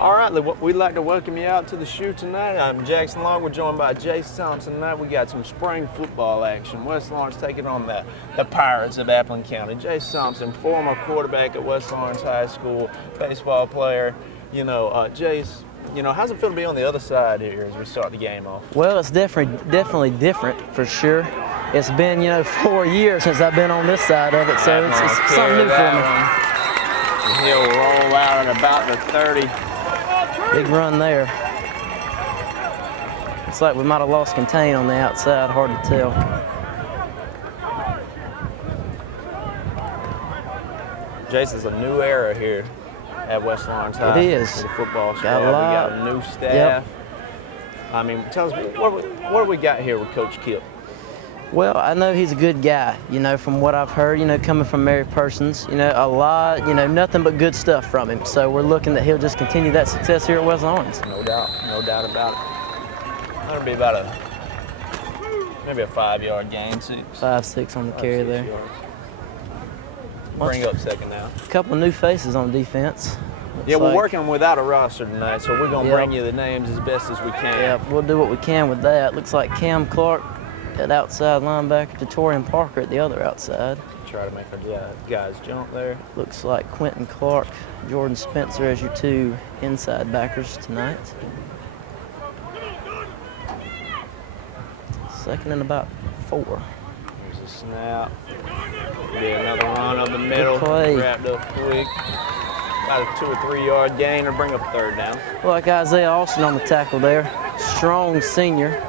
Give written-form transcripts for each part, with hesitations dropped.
All right, we'd like to welcome you out to the shoe tonight. I'm Jackson Long. We're joined by Jace Thompson tonight. We got some spring football action. West Lawrence taking on the Pirates of Appleton County. Jace Thompson, former quarterback at West Lawrence High School, baseball player. Jace, how's it feel to be on the other side here as we start the game off? Well, it's definitely different for sure. It's been, 4 years since I've been on this side of it, so it's something new for me. He'll roll out at about the 30. Big run there. Looks like we might have lost contain on the outside, hard to tell. Jace, it's a new era here at West Lawrence High. It is. The football squad. Got a lot. We got a new staff. Yep. I mean, tell us, what do we got here with Coach Kip? Well, I know he's a good guy, from what I've heard, coming from Mary Persons, a lot, nothing but good stuff from him. So we're looking that he'll just continue that success here at West Lawrence. No doubt about it. That'll be about maybe a 5-yard gain, 5-6 on the carry there. Bring up second now. A couple of new faces on defense. We're working without a roster tonight, so we're gonna bring you the names as best as we can. Yeah, we'll do what we can with that. Looks like Cam Clark at outside linebacker, Torian Parker at the other outside. Try to make our guys jump there. Looks like Quentin Clark, Jordan Spencer as your two inside backers tonight. Second and about 4. Here's a snap. Be another run up the middle. Wrapped up quick. About a 2 or 3 yard gain or bring up third down. Like Isaiah Austin on the tackle there. Strong senior.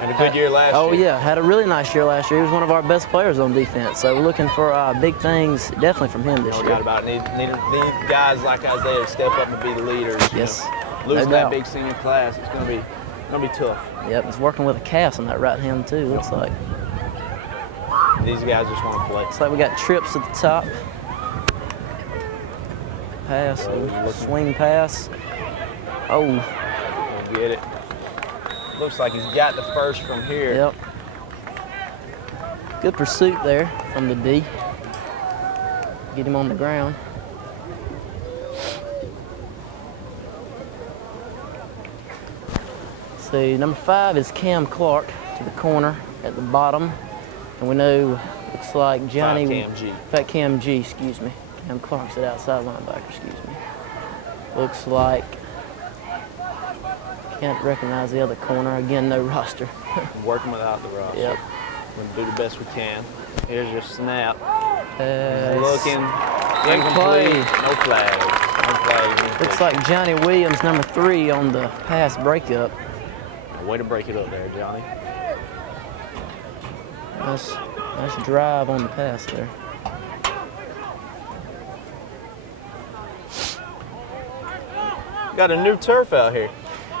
And a good year last year. Oh, yeah. Had a really nice year last year. He was one of our best players on defense. So we're looking for big things definitely from him this year. No doubt about it. Need guys like Isaiah to step up and be the leaders. Yes. Losing that big senior class, it's going to be tough. Yep. He's working with a cast on that right hand, too, looks like. These guys just want to play. Looks like we got trips at the top. Pass, swing pass. Oh. We'll get it. Looks like he's got the first from here. Yep. Good pursuit there from the D. Get him on the ground. So number 5 is Cam Clark to the corner at the bottom. And we know, looks like Johnny. Fat Cam G, excuse me. Cam Clark's at outside linebacker, excuse me. Looks like, can't recognize the other corner. Again, no roster. Working without the roster. Yep. We're going to do the best we can. Here's your snap. Looking. Incomplete. No flags. Looks like Johnny Williams, number 3, on the pass breakup. Way to break it up there, Johnny. Nice drive on the pass there. Got a new turf out here.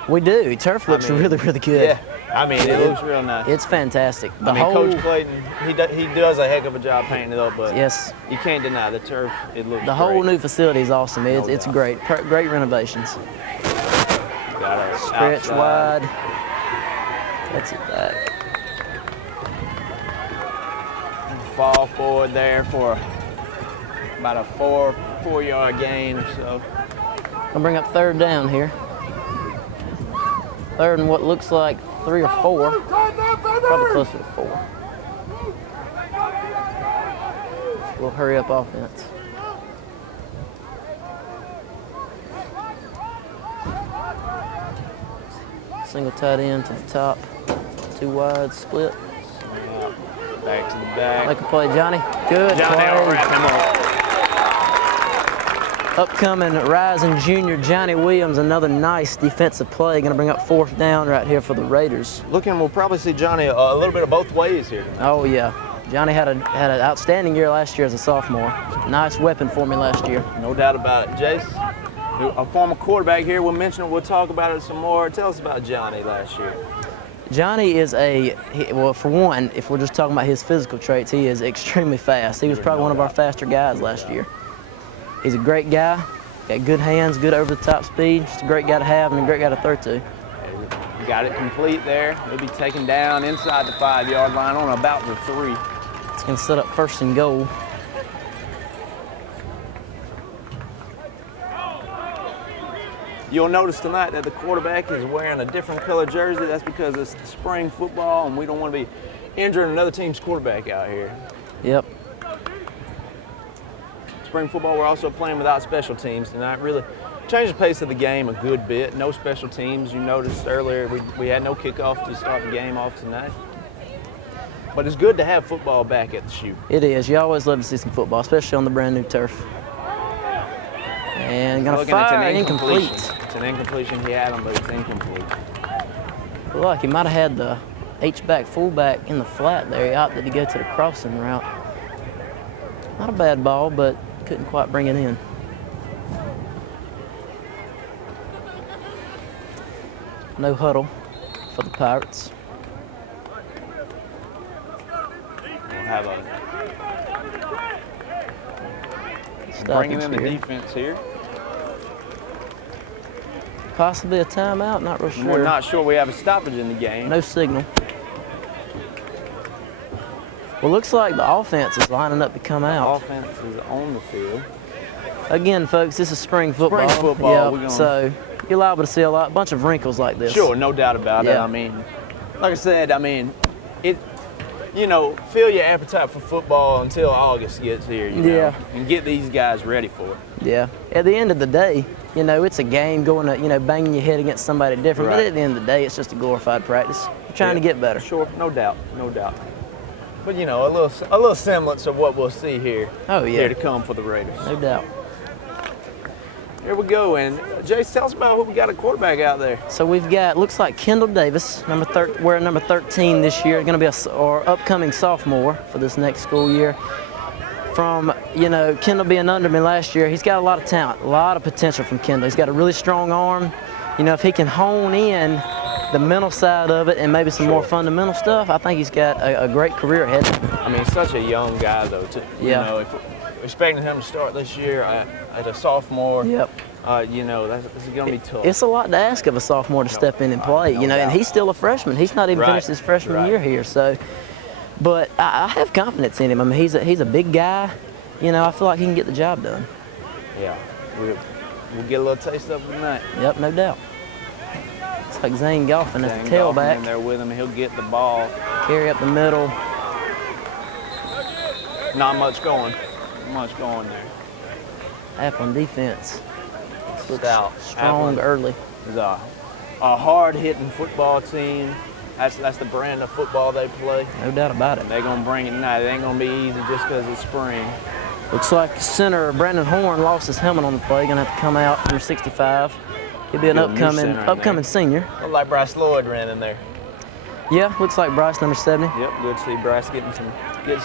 We do. Turf looks really, really good. Yeah, it looks real nice. It's fantastic. Coach Clayton, he does a heck of a job painting it up, but yes, you can't deny the turf. It looks the whole new facility is awesome. It's great. Great renovations. Got a stretch wide. That's it back. Fall forward there for about a 4 yard gain or so. Gonna bring up third down here. Third and what looks like 3 or 4. Probably closer to 4. We'll hurry up offense. Single tight end to the top. 2 wide split. Back to the back. Make a play, Johnny. Good Johnny play. will wrap him up. Upcoming rising junior Johnny Williams, another nice defensive play. Going to bring up 4th down right here for the Raiders. We'll probably see Johnny a little bit of both ways here. Oh yeah, Johnny had an outstanding year last year as a sophomore. Nice weapon for me last year. No doubt about it. Jace, a former quarterback here. We'll mention it. We'll talk about it some more. Tell us about Johnny last year. Johnny is well, for one, if we're just talking about his physical traits, he is extremely fast. He was probably one of our faster guys last year. He's a great guy, got good hands, good over-the-top speed. Just a great guy to have and a great guy to throw to. Got it complete there. He'll be taken down inside the 5 yard line on about the 3. It's going to set up 1st and goal. You'll notice tonight that the quarterback is wearing a different color jersey. That's because it's spring football, and we don't want to be injuring another team's quarterback out here. Yep. Spring football, we're also playing without special teams tonight. Really changed the pace of the game a good bit. No special teams. You noticed earlier we had no kickoff to start the game off tonight. But it's good to have football back at the shoot. It is. You always love to see some football, especially on the brand new turf. And gonna fire, incomplete. It's an incompletion. He had him, but it's incomplete. Looked like he might have had the H-back fullback in the flat there. He opted to go to the crossing route. Not a bad ball, but couldn't quite bring it in. No huddle for the Pirates. We'll have bringing in the defense here. Possibly a timeout, not real sure. We're not sure. We have a stoppage in the game. No signal. Well, looks like the offense is lining up to come out. The offense is on the field. Again, folks, this is spring football. Spring football. Yep, so you're liable to see a bunch of wrinkles like this. Sure, no doubt about it. I mean, like I said, fill your appetite for football until August gets here, you know, and get these guys ready for it. Yeah. At the end of the day, it's a game going to, banging your head against somebody different. Right. But at the end of the day, it's just a glorified practice. You're trying to get better. Sure, no doubt. But, a little semblance of what we'll see here. Oh, yeah. Here to come for the Raiders. No doubt. Here we go, and Jace, tell us about who we got a quarterback out there. So we've got, looks like Kendall Davis, wearing number 13 this year, going to be our upcoming sophomore for this next school year. From, Kendall being under me last year, he's got a lot of talent, a lot of potential from Kendall. He's got a really strong arm. If he can hone in the mental side of it and maybe some more fundamental stuff, I think he's got a great career ahead. I mean, such a young guy, though, too. Yeah. If we're expecting him to start this year as a sophomore, yep. That's going to be tough. It's a lot to ask of a sophomore to step in and play, and he's still a freshman. He's not even finished his freshman year here, so. But I have confidence in him. I mean, he's a big guy. I feel like he can get the job done. Yeah, we'll get a little taste of it tonight. Yep, no doubt. Looks like Zane Golphin as the tailback. In there with him, he'll get the ball. Carry up the middle. Not much going there. Appleton defense. Looks out. Strong Appleton early. Is a hard-hitting football team. That's the brand of football they play. No doubt about it. They're going to bring it tonight. It ain't going to be easy just because it's spring. Looks like center Brandon Horn lost his helmet on the play. Going to have to come out number 65. He'll be an upcoming senior. Looked like Bryce Lloyd ran in there. Yeah, looks like Bryce, number 70. Yep, good to see Bryce get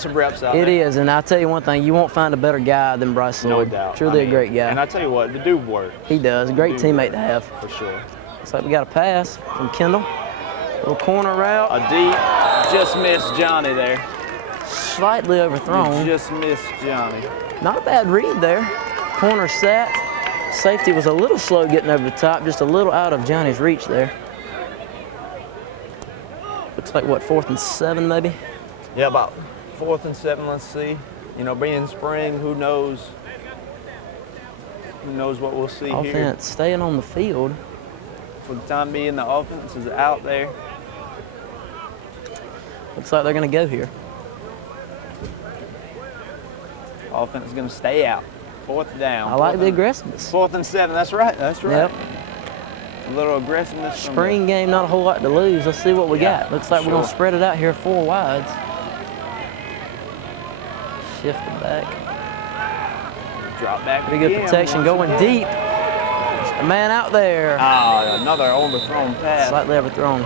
some reps out there. It is, and I'll tell you one thing, you won't find a better guy than Bryce Lloyd. No doubt. Truly a great guy. And I tell you what, the dude works. He does. A great teammate to have. For sure. Looks like we got a pass from Kendall. Little corner route. A deep, just missed Johnny there. Slightly overthrown. Just missed Johnny. Not a bad read there. Corner sat. Safety was a little slow getting over the top, just a little out of Johnny's reach there. Looks like, 4th and 7 maybe? Yeah, about 4th and 7, let's see. Being spring, who knows? Who knows what we'll see here. Offense staying on the field. For the time being, the offense is out there. Looks like they're going to go here. Offense is going to stay out. 4th down. I like the aggressiveness. 4th and 7, that's right. Yep. A little aggressiveness. Spring game, not a whole lot to lose. Let's see what we got. Looks like we're going to spread it out here 4 wides. Shift it back. Drop back. Pretty good protection going deep. Just a man out there. Another overthrown pass. Slightly overthrown.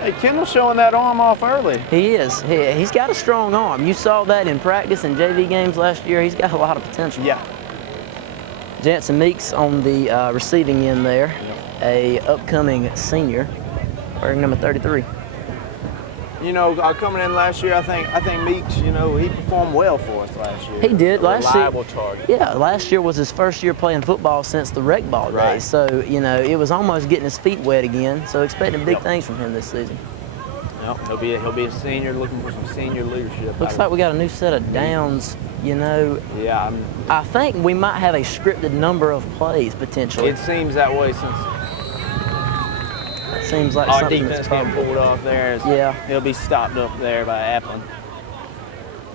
Hey, Kendall's showing that arm off early. He is. He's got a strong arm. You saw that in practice and JV games last year. He's got a lot of potential. Yeah. Jansen Meeks on the receiving end there, a upcoming senior, wearing number 33. Coming in last year, I think Meeks, he performed well for us last year. He did last year. Reliable target. Yeah, last year was his first year playing football since the rec ball days. Right. So, it was almost getting his feet wet again. So expecting big things from him this season. Yep, he'll be a senior, looking for some senior leadership. Looks like we got a new set of downs. You know, yeah, I think we might have a scripted number of plays potentially. It seems that way since it seems like our something defense that's getting probably, pulled off there. Yeah. He'll be stopped up there by Appleton.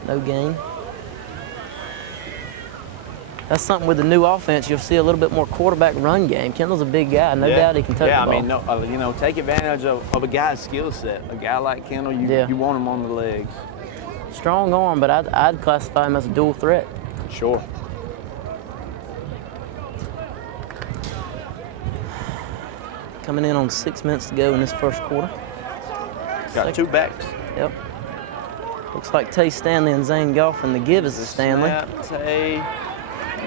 no gain. That's something with the new offense. You'll see a little bit more quarterback run game. Kendall's a big guy. No doubt he can touch the ball. I mean, no, you know, take advantage of a guy's skill set. A guy like Kendall, you want him on the legs. Strong arm, but I'd classify him as a dual threat. Sure. Coming in on 6 minutes to go in this first quarter. Got two backs. Yep. Looks like Tay Stanley and Zane Goff, and the give is to Stanley. Snap, Tay,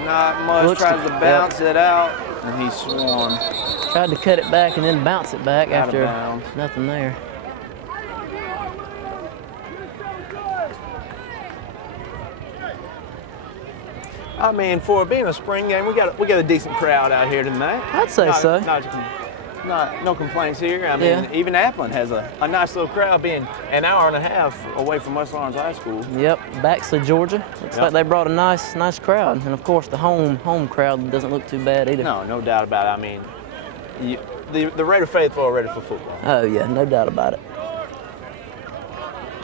not much. Looks Tries to bounce it out, and he swung. Tried to cut it back and then bounce it back Out of after bounds. nothing there. I mean, for it being a spring game, we got a decent crowd out here tonight. I'd say so. No complaints here. I mean, even Appleton has a nice little crowd, being an hour and a half away from West Lawrence High School. Yep, Baxley, Georgia. Looks like they brought a nice crowd, and of course the home crowd doesn't look too bad either. No doubt about it. I mean, the Raider faithful are ready for football. Oh yeah, no doubt about it.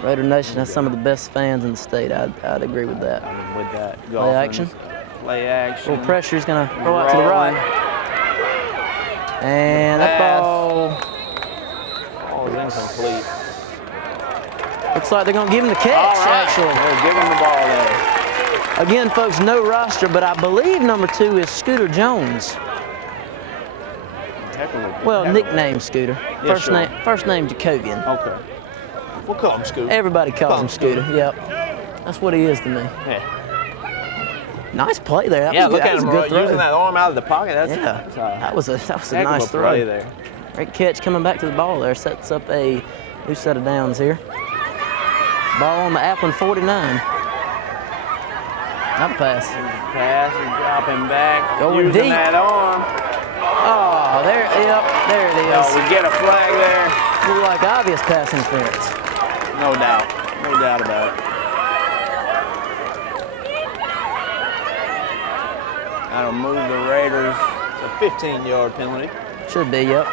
Raider Nation has some of the best fans in the state. I'd agree with that. I mean, with that, Play action. Play action. Little pressure's gonna roll out to the right. And that ball is incomplete. looks like they're gonna give him the catch. All right. Actually, They're giving the ball there. again, folks, no roster, but I believe number 2 is Scooter Jones. Well, nickname Scooter. Yeah, sure. First name Jacobian. Okay. We'll call him Scooter. Everybody calls him Scooter. Yep. That's what he is to me. Yeah. Nice play there. Look at That was him a good throw. using that arm out of the pocket. That was a heck nice of a throw. play there. Great catch coming back to the ball there. Sets up a new set of downs here. Ball on the Appleton 49. Not a pass. Pass and dropping back. Going using deep. that arm. Oh, there it is. Oh, we get a flag there. Looked like obvious pass interference. No doubt. No doubt about it. That'll move the Raiders. It's a 15-yard penalty. Should be, yep.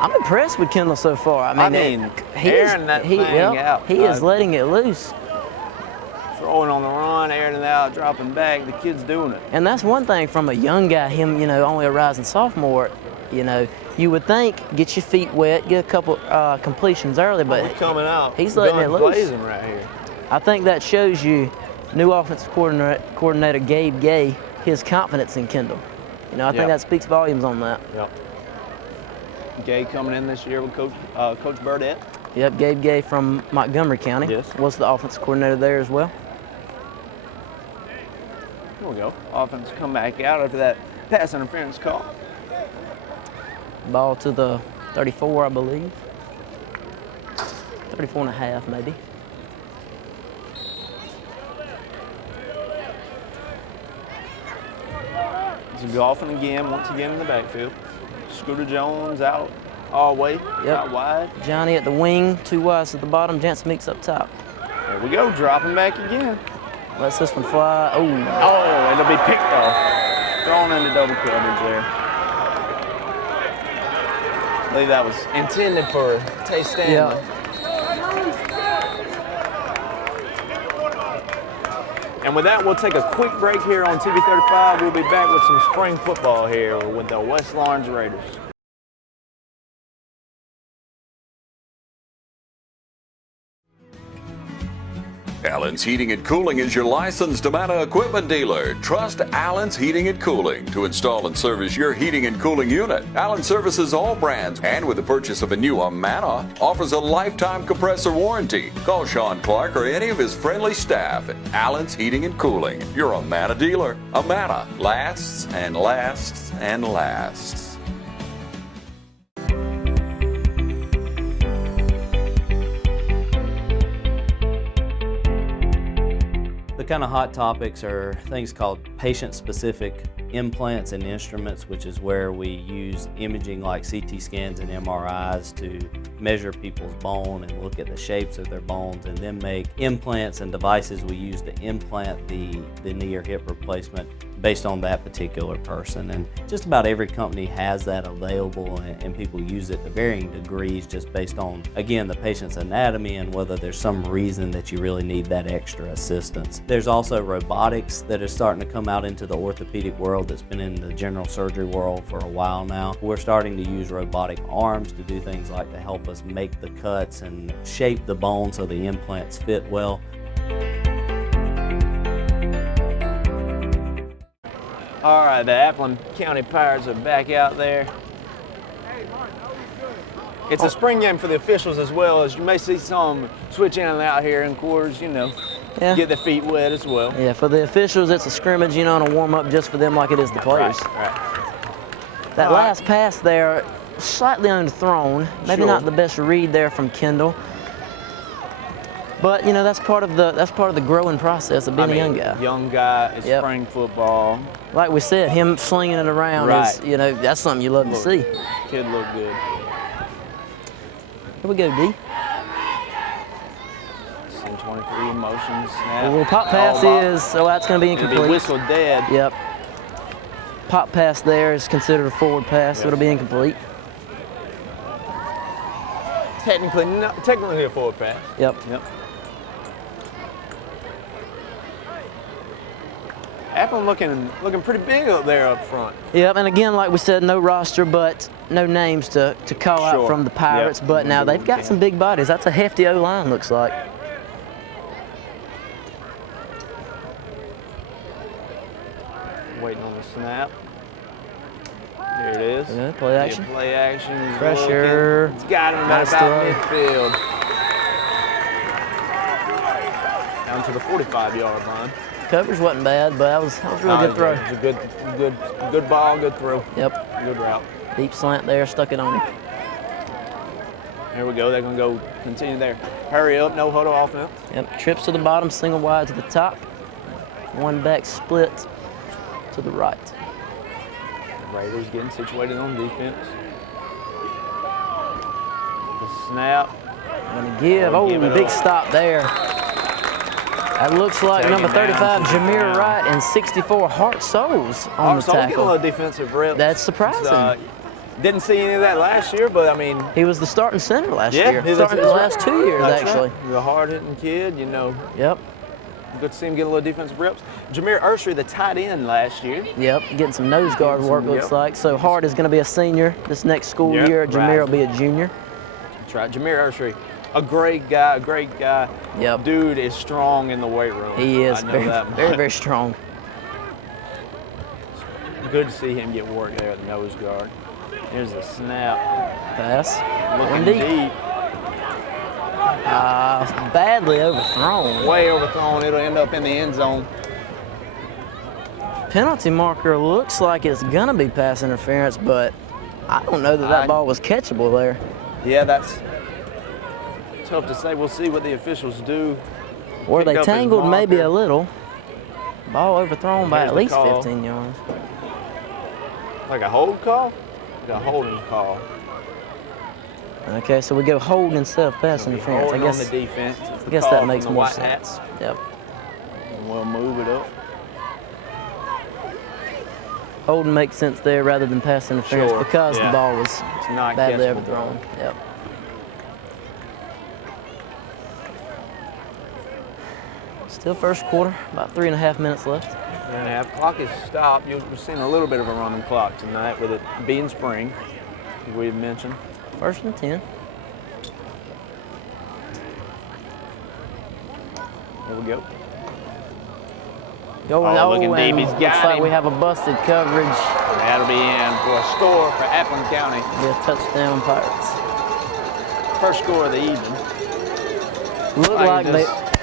I'm impressed with Kendall so far. I mean airing that thing out. He is letting it loose. Throwing on the run, airing it out, dropping back. The kid's doing it. And that's one thing from a young guy, him, only a rising sophomore, you would think get your feet wet, get a couple completions early, but We're coming out. he's letting it loose. Blazing right here. I think that shows you new offensive coordinator Gabe Gay, his confidence in Kendall. I think that speaks volumes on that. Yep. Gay coming in this year with Coach Burdett. Yep, Gabe Gay from Montgomery County. Yes. Was the offensive coordinator there as well. Here we go. Offense come back out after that pass interference call. Ball to the 34, I believe. 34 and a half, maybe. It's golfing again, once again in the backfield. Scooter Jones out all the way, out wide. Johnny at the wing, 2 wides at the bottom, Jansen Meeks up top. There we go, dropping back again. Lets this one fly. Oh, it'll be picked off. Thrown into double coverage there. I believe that was intended for Tay Stanley. Yeah. And with that, we'll take a quick break here on TV 35. We'll be back with some spring football here with the West Lawrence Raiders. Allen's Heating and Cooling is your licensed Amana equipment dealer. Trust Allen's Heating and Cooling to install and service your heating and cooling unit. Allen services all brands, and with the purchase of a new Amana, offers a lifetime compressor warranty. Call Sean Clark or any of his friendly staff at Allen's Heating and Cooling, your Amana dealer. Amana lasts and lasts and lasts. The kind of hot topics are things called patient-specific implants and instruments, which is where we use imaging like CT scans and MRIs to measure people's bone and look at the shapes of their bones, and then make implants and devices we use to implant the knee or hip replacement based on that particular person. And just about every company has that available, and people use it to varying degrees just based on, again, the patient's anatomy and whether there's some reason that you really need that extra assistance. There's also robotics that is starting to come out into the orthopedic world that's been in the general surgery world for a while now. We're starting to use robotic arms to do things like to help us make the cuts and shape the bone so the implants fit well. All right, the Appleton County Pirates are back out there. It's a spring game for the officials as well, as you may see some switch in and out here in quarters, you know, get their feet wet as well. Yeah, for the officials, it's a scrimmage, you know, and a warm-up just for them like it is the players. Right. That last pass there, slightly underthrown. Maybe not the best read there from Kendall. But you know, that's part of the growing process of being a young guy. Young guy, it's spring football. Like we said, him slinging it around is, you know, that's something you love to see. Kid look good. Here we go, D. 23 motion snap. The little pop pass so that's going to be incomplete. It'll be whistled dead. Yep. Pop pass there is considered a forward pass, so it'll be incomplete. Technically a forward pass. Yep. Appleton looking pretty big up there up front. Yep, and again, like we said, no roster, but no names to call out from the Pirates. But now they've got some big bodies. That's a hefty O-line, looks like. Waiting on the snap. Here it is. Yeah, play action. Play action. Pressure. It's got him about midfield. Down to the 45-yard line. Coverage wasn't bad, but that was a really good throw. It was a good ball, good throw. Yep. Good route. Deep slant there, stuck it on him. There we go. They're going to go continue there. Hurry up, no huddle offense. Yep. Trips to the bottom, single wide to the top. One back split to the right. Raiders getting situated on defense. The snap. Gonna give. Big stop there. That looks like number 35, Jameer Wright, and 64, Hart Souls on the tackle. Getting a little defensive rep. That's surprising. Didn't see any of that last year, but I mean. He was the starting center last year. Starting the last 2 years, actually. Right. The hard-hitting kid, you know. Yep. Good to see him get a little defensive reps. Jameer Ursary, the tight end last year. Yep, getting some nose guard work, looks like. So Hart is going to be a senior this next school year. Jameer will be a junior. That's right. Jameer Ursary, a great guy. Yep. Dude is strong in the weight room. He is very strong. Good to see him get work there at the nose guard. Here's the snap. Pass. Looking deep. Badly overthrown. Way overthrown. It'll end up in the end zone. Penalty marker looks like it's going to be pass interference, but I don't know that ball was catchable there. Yeah, that's tough to say. We'll see what the officials do. Were they tangled? Maybe a little. Ball overthrown by at least 15 yards. Like a hold call? Like a holding call. Okay, so we go hold instead of pass interference. I guess on the defense. I guess that makes more sense. Yep. And we'll move it up. Holding makes sense there rather than pass interference because the ball was badly overthrown. Yep. Still first quarter, about 3.5 minutes left. 3.5. Clock is stopped. You've seen a little bit of a running clock tonight with it being spring, as we've mentioned. 1st and 10. Here we go. Looking deep. He's got looks like him. we have a busted coverage. That'll be in for a score for Appleton County. Be a touchdown, Pirates. First score of the evening.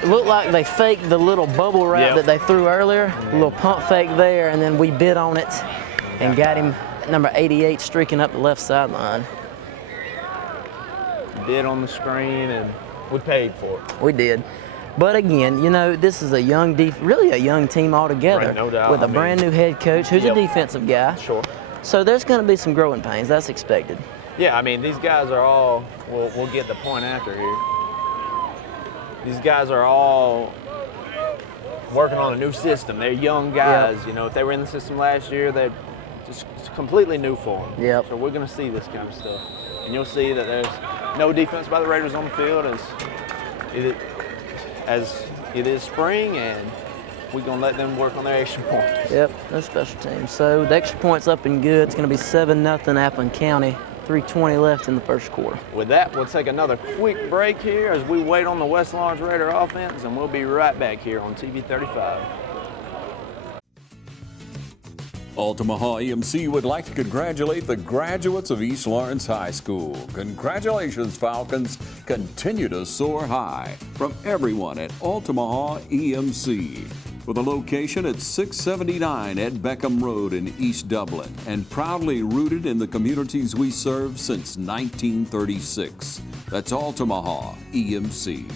Looked like they faked the little bubble wrap that they threw earlier. A little pump fake there, and then we bid on it and got him number 88 streaking up the left sideline. Bid on the screen, and we paid for it. We did. But again, you know, this is a young, really a young team altogether, Right, no doubt. with a brand new head coach who's Yep. a defensive guy. Sure. So there's going to be some growing pains. That's expected. Yeah, I mean, these guys are all, we'll get the point after here. These guys are all working on a new system. They're young guys. Yep. You know, if they were in the system last year, they're just completely new for them. Yep. So we're going to see this kind of stuff. And you'll see that there's no defense by the Raiders on the field as it is spring, and we're going to let them work on their extra points. Yep, that's special teams. So the extra point's up and good. It's going to be 7-0 Appleton County. 3:20 left in the first quarter. With that, we'll take another quick break here as we wait on the West Lawrence Raider offense, and we'll be right back here on TV 35. Omaha EMC would like to congratulate the graduates of East Lawrence High School. Congratulations, Falcons. Continue to soar high. From everyone at Omaha EMC. With a location at 679 Ed Beckham Road in East Dublin, and proudly rooted in the communities we serve since 1936. That's Omaha EMC.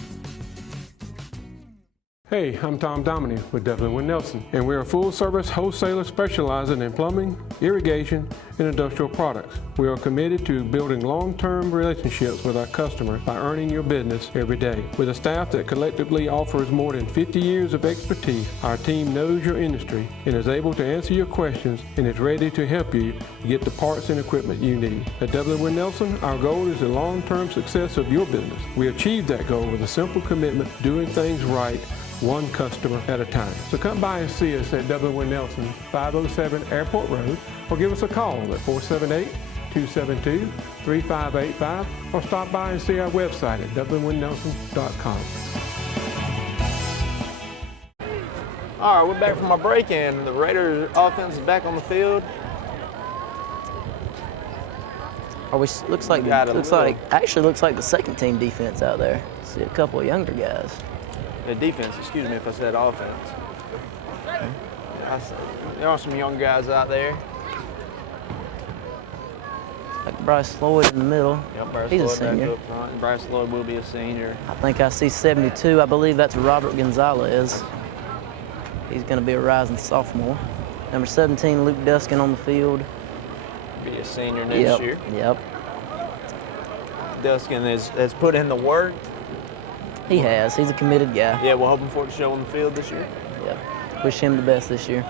Hey, I'm Tom Dominy with Devlin Wood Nelson, and we're a full-service wholesaler specializing in plumbing, irrigation, and industrial products. We are committed to building long-term relationships with our customers by earning your business every day. With a staff that collectively offers more than 50 years of expertise, our team knows your industry and is able to answer your questions and is ready to help you get the parts and equipment you need. At Devlin Wood Nelson, our goal is the long-term success of your business. We achieve that goal with a simple commitment, doing things right, one customer at a time. So come by and see us at Dublin Wood Nelson, 507 Airport Road, or give us a call at 478-272-3585, or stop by and see our website at dublinwoodnelson.com. All right, we're back from our break, and the Raiders offense is back on the field. Looks like the second team defense out there. See a couple of younger guys. The defense, excuse me if I said offense. There are some young guys out there. Like Bryce Lloyd in the middle. Yep, Bryce He's Lloyd a senior. back up front. Bryce Lloyd will be a senior. I think I see 72. I believe that's Robert Gonzalez. He's going to be a rising sophomore. Number 17, Luke Duskin on the field. Be a senior next year. Yep. Duskin has put in the work. He has. He's a committed guy. Yeah, we're hoping for it to show on the field this year. Yep. Wish him the best this year.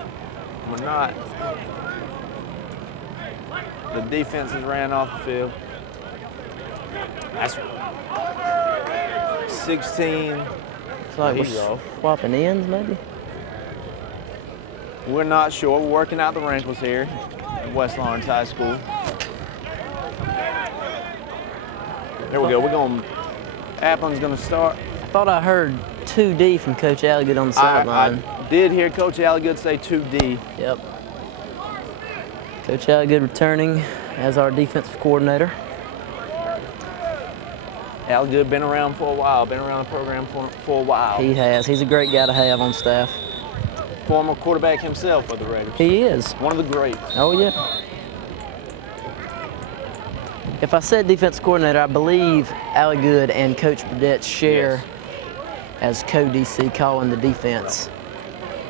We're not. The defense has ran off the field. That's 16. It's like He's we're off. swapping ends, maybe? We're not sure. We're working out the wrinkles here at West Lawrence High School. There we go. Appleton's going to start. I thought I heard 2D from Coach Alligood on the sideline. I did hear Coach Alligood say 2D. Yep. Coach Alligood returning as our defensive coordinator. Alligood been around for a while, been around the program for a while. He has. He's a great guy to have on staff. Former quarterback himself for the Raiders. He is. One of the greats. Oh, yeah. If I said defense coordinator, I believe Alligood and Coach Burdett share as co-DC calling the defense.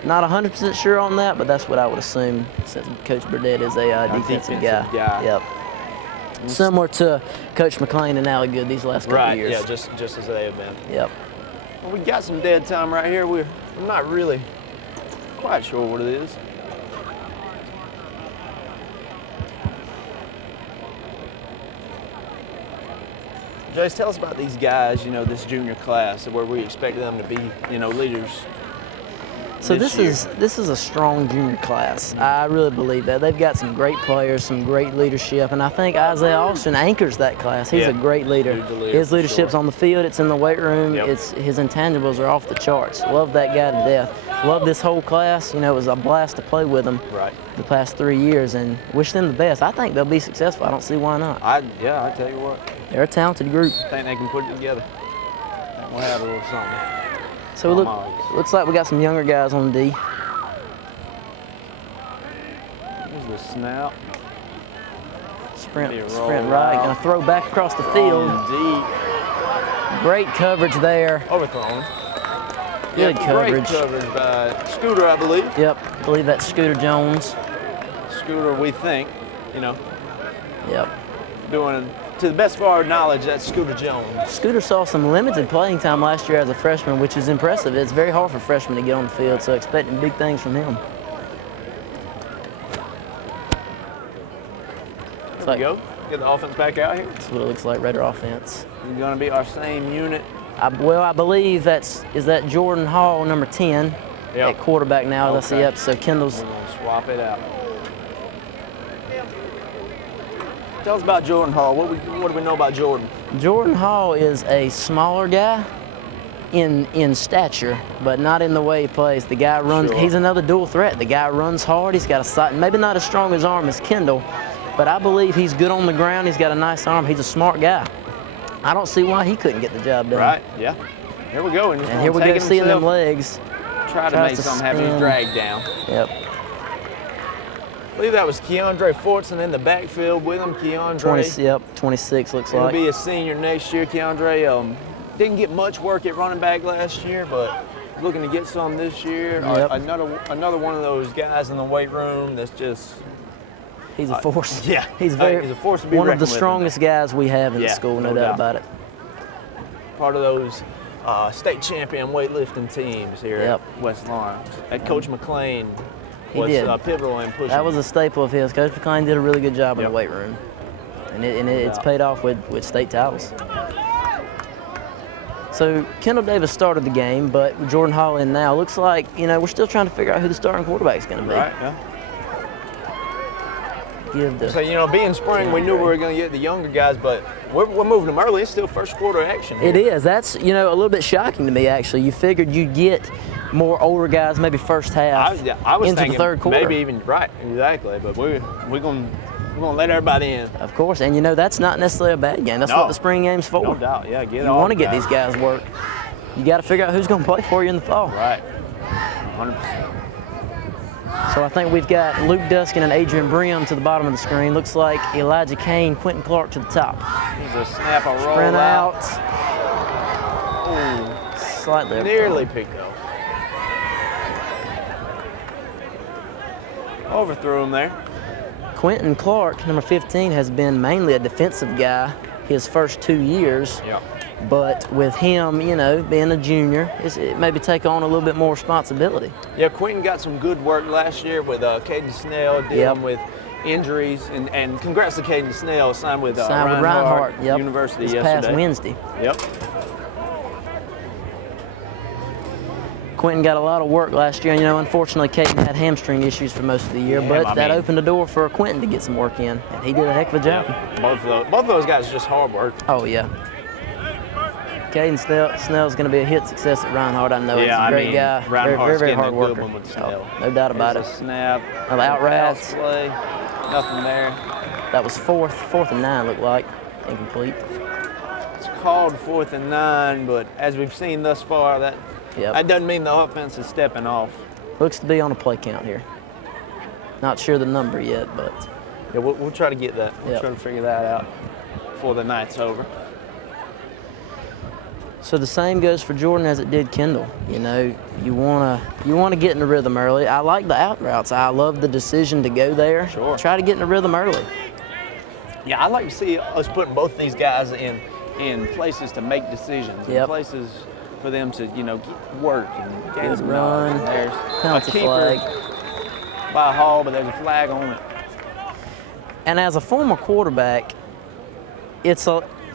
Not 100% sure on that, but that's what I would assume since Coach Burdett is a defensive guy. Yep. Similar to Coach McLean and Alligood these last couple of years. Yeah, just as they have been. Yep. Well, we got some dead time right here. I'm not really quite sure what it is. Jace, tell us about these guys, this junior class, where we expect them to be, leaders. So this is a strong junior class. I really believe that. They've got some great players, some great leadership, and I think Isaiah Austin anchors that class. He's a great leader. His leadership's on the field, it's in the weight room, his intangibles are off the charts. Love that guy to death. Love this whole class. It was a blast to play with them the past 3 years, and wish them the best. I think they'll be successful. I don't see why not. I tell you what. They're a talented group. I think they can put it together. We'll have a little something. So looks like we got some younger guys on D. Here's the snap. Sprint right. Gonna throw back across the field. Deep. Great coverage there. Overthrown. Good Great coverage. coverage by Scooter, I believe. Yep, I believe that's Scooter Jones. Scooter, we think, Yep. doing, to the best of our knowledge, that's Scooter Jones. Scooter saw some limited playing time last year as a freshman, which is impressive. It's very hard for freshmen to get on the field, so expecting big things from him. There we go. Get the offense back out here. That's what it looks like, Raider offense. It's going to be our same unit. I believe is that Jordan Hall, number 10, Yep. at quarterback now. Let's see, Okay. yep, so Kendall's. We're going to swap it out. Tell us about Jordan Hall. What do we know about Jordan? Jordan Hall is a smaller guy in stature, but not in the way he plays. The guy runs, Sure. he's another dual threat. The guy runs hard, he's got a sight, maybe not as strong as arm as Kendall, but I believe he's good on the ground, he's got a nice arm, he's a smart guy. I don't see why he couldn't get the job done. Right, yeah. Here we go. And here we go, seeing them legs. Try to tries make to something have his spin. drag down. Yep, I believe that was Keandre Fortson in the backfield with him. Keandre 26 looks will like. be a senior next year. Keandre didn't get much work at running back last year, but looking to get some this year. Yep. Another one of those guys in the weight room that's just He's a force. yeah. He's He's very a force to be one of the reckoned with. strongest guys we have in the Yeah, school, no no doubt doubt. about it. part of those state champion weightlifting teams here Yep. at West Lawrence. And Coach McLean He was did. pivotal in pushing. That was a staple of his. Coach McLean did a really good job in Yep. the weight room, and it's paid off with state titles. So Kendall Davis started the game, but with Jordan Hall in now, looks like we're still trying to figure out who the starting quarterback is going to be. right. Yeah. Give the So being spring, we knew we were going to get the younger guys, but we're moving them early. It's still first quarter action. It is. That's a little bit shocking to me actually. You figured you'd get more older guys, maybe first half I was into thinking the third quarter. maybe even right, exactly. But we're gonna let everybody in. Of course, and that's not necessarily a bad game. That's No. what the spring game's for. No doubt. Yeah, get You all want to the get these guys work. You got to figure out who's going to play for you in the fall. right. 100%. So I think we've got Luke Duskin and Adrian Brim to the bottom of the screen. Looks like Elijah Kane, Quentin Clark to the top. Here's a snap, a roll Sprint out. Ooh, Slightly nearly picked off. Overthrew him there. Quentin Clark, number 15, has been mainly a defensive guy his first 2 years. Yeah. But with him, being a junior, it maybe take on a little bit more responsibility. Yeah, Quentin got some good work last year with Caden Snell dealing Yep. with injuries, and congrats to Caden Snell, signed with Reinhardt University this yesterday. past Wednesday. Yep. Quentin got a lot of work last year, and unfortunately Caden had hamstring issues for most of the year, Yeah, but I that mean- opened the door for Quentin to get some work in, and he did a heck of a job. Yeah. Both of those guys are just hard work. Oh yeah. Caden Snell's going to be a hit success at Reinhardt. I know he's a great guy, very, Reinhardt's very getting hard a good worker. one with Snell. Oh, no doubt about There's it. a snap. Out Pass routes. play. Nothing there. That was fourth and 9, looked like, incomplete. It's called 4th and 9, but as we've seen thus far, that doesn't mean the offense is stepping off. Looks to be on a play count here. Not sure the number yet, but Yeah, we'll try to get that. We'll try to figure that out before the night's over. so the same goes for Jordan as it did Kendall. You wanna get in the rhythm early. I like the out routes. I love the decision to go there. Sure. Try to get in the rhythm early. Yeah, I like to see us putting both these guys in places to make decisions, in Yep. places for them to get work and gain Good some run. knowledge. And there's Penalty a keeper flag. by Hall, but there's a flag on it. And as a former quarterback,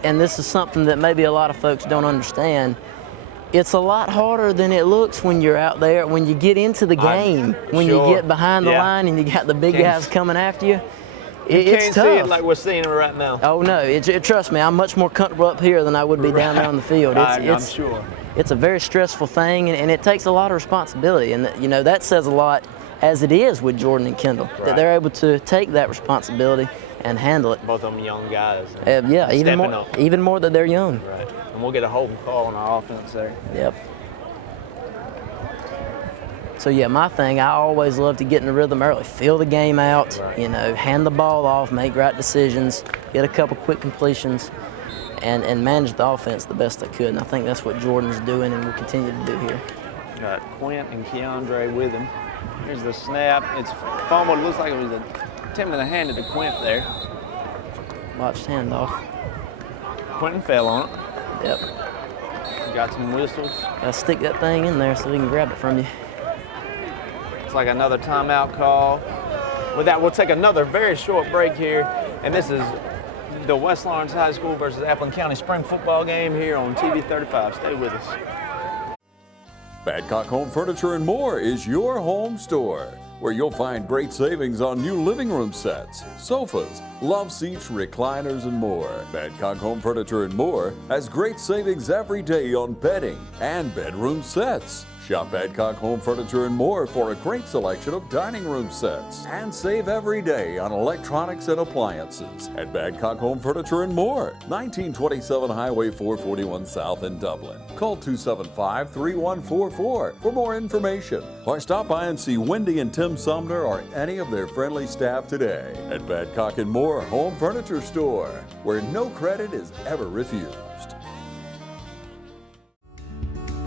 and this is something that maybe a lot of folks don't understand, it's a lot harder than it looks when you're out there, when you get into the game, when you sure. get behind the Yeah. line and you got the big Can't- guys coming after you. You It's can't tough. see it like we're seeing it right now. Oh no, trust me, I'm much more comfortable up here than I would be down there on the field. I'm sure. It's a very stressful thing, and it takes a lot of responsibility, and that says a lot, as it is with Jordan and Kendall, that Right. they're able to take that responsibility and handle it. Both of them young guys. Yeah, stepping up. even more that they're young. Right. And we'll get a holding call on our offense there. Yep. So yeah, my thing, I always love to get in the rhythm early, feel the game out, Right. hand the ball off, make right decisions, get a couple quick completions, and manage the offense the best I could. And I think that's what Jordan's doing and will continue to do here. Got Quint and Keandre with him. Here's the snap. It's fumbled. It looks like it was attempting to hand it to Quint there. Watched handoff. Quentin fell on it. Yep. Got some whistles. Gotta stick that thing in there so we can grab it from you. It's like another timeout call. With that, we'll take another very short break here. And this is the West Lawrence High School versus Appleton County spring football game here on TV 35. Stay with us. Badcock Home Furniture and More is your home store, where you'll find great savings on new living room sets, sofas, love seats, recliners, and more. Badcock Home Furniture and More has great savings every day on bedding and bedroom sets. Shop Badcock Home Furniture and More for a great selection of dining room sets. And save every day on electronics and appliances at Badcock Home Furniture and More, 1927 Highway 441 South in Dublin. Call 275-3144 for more information, or stop by and see Wendy and Tim Sumner or any of their friendly staff today at Badcock and More Home Furniture Store, where no credit is ever refused.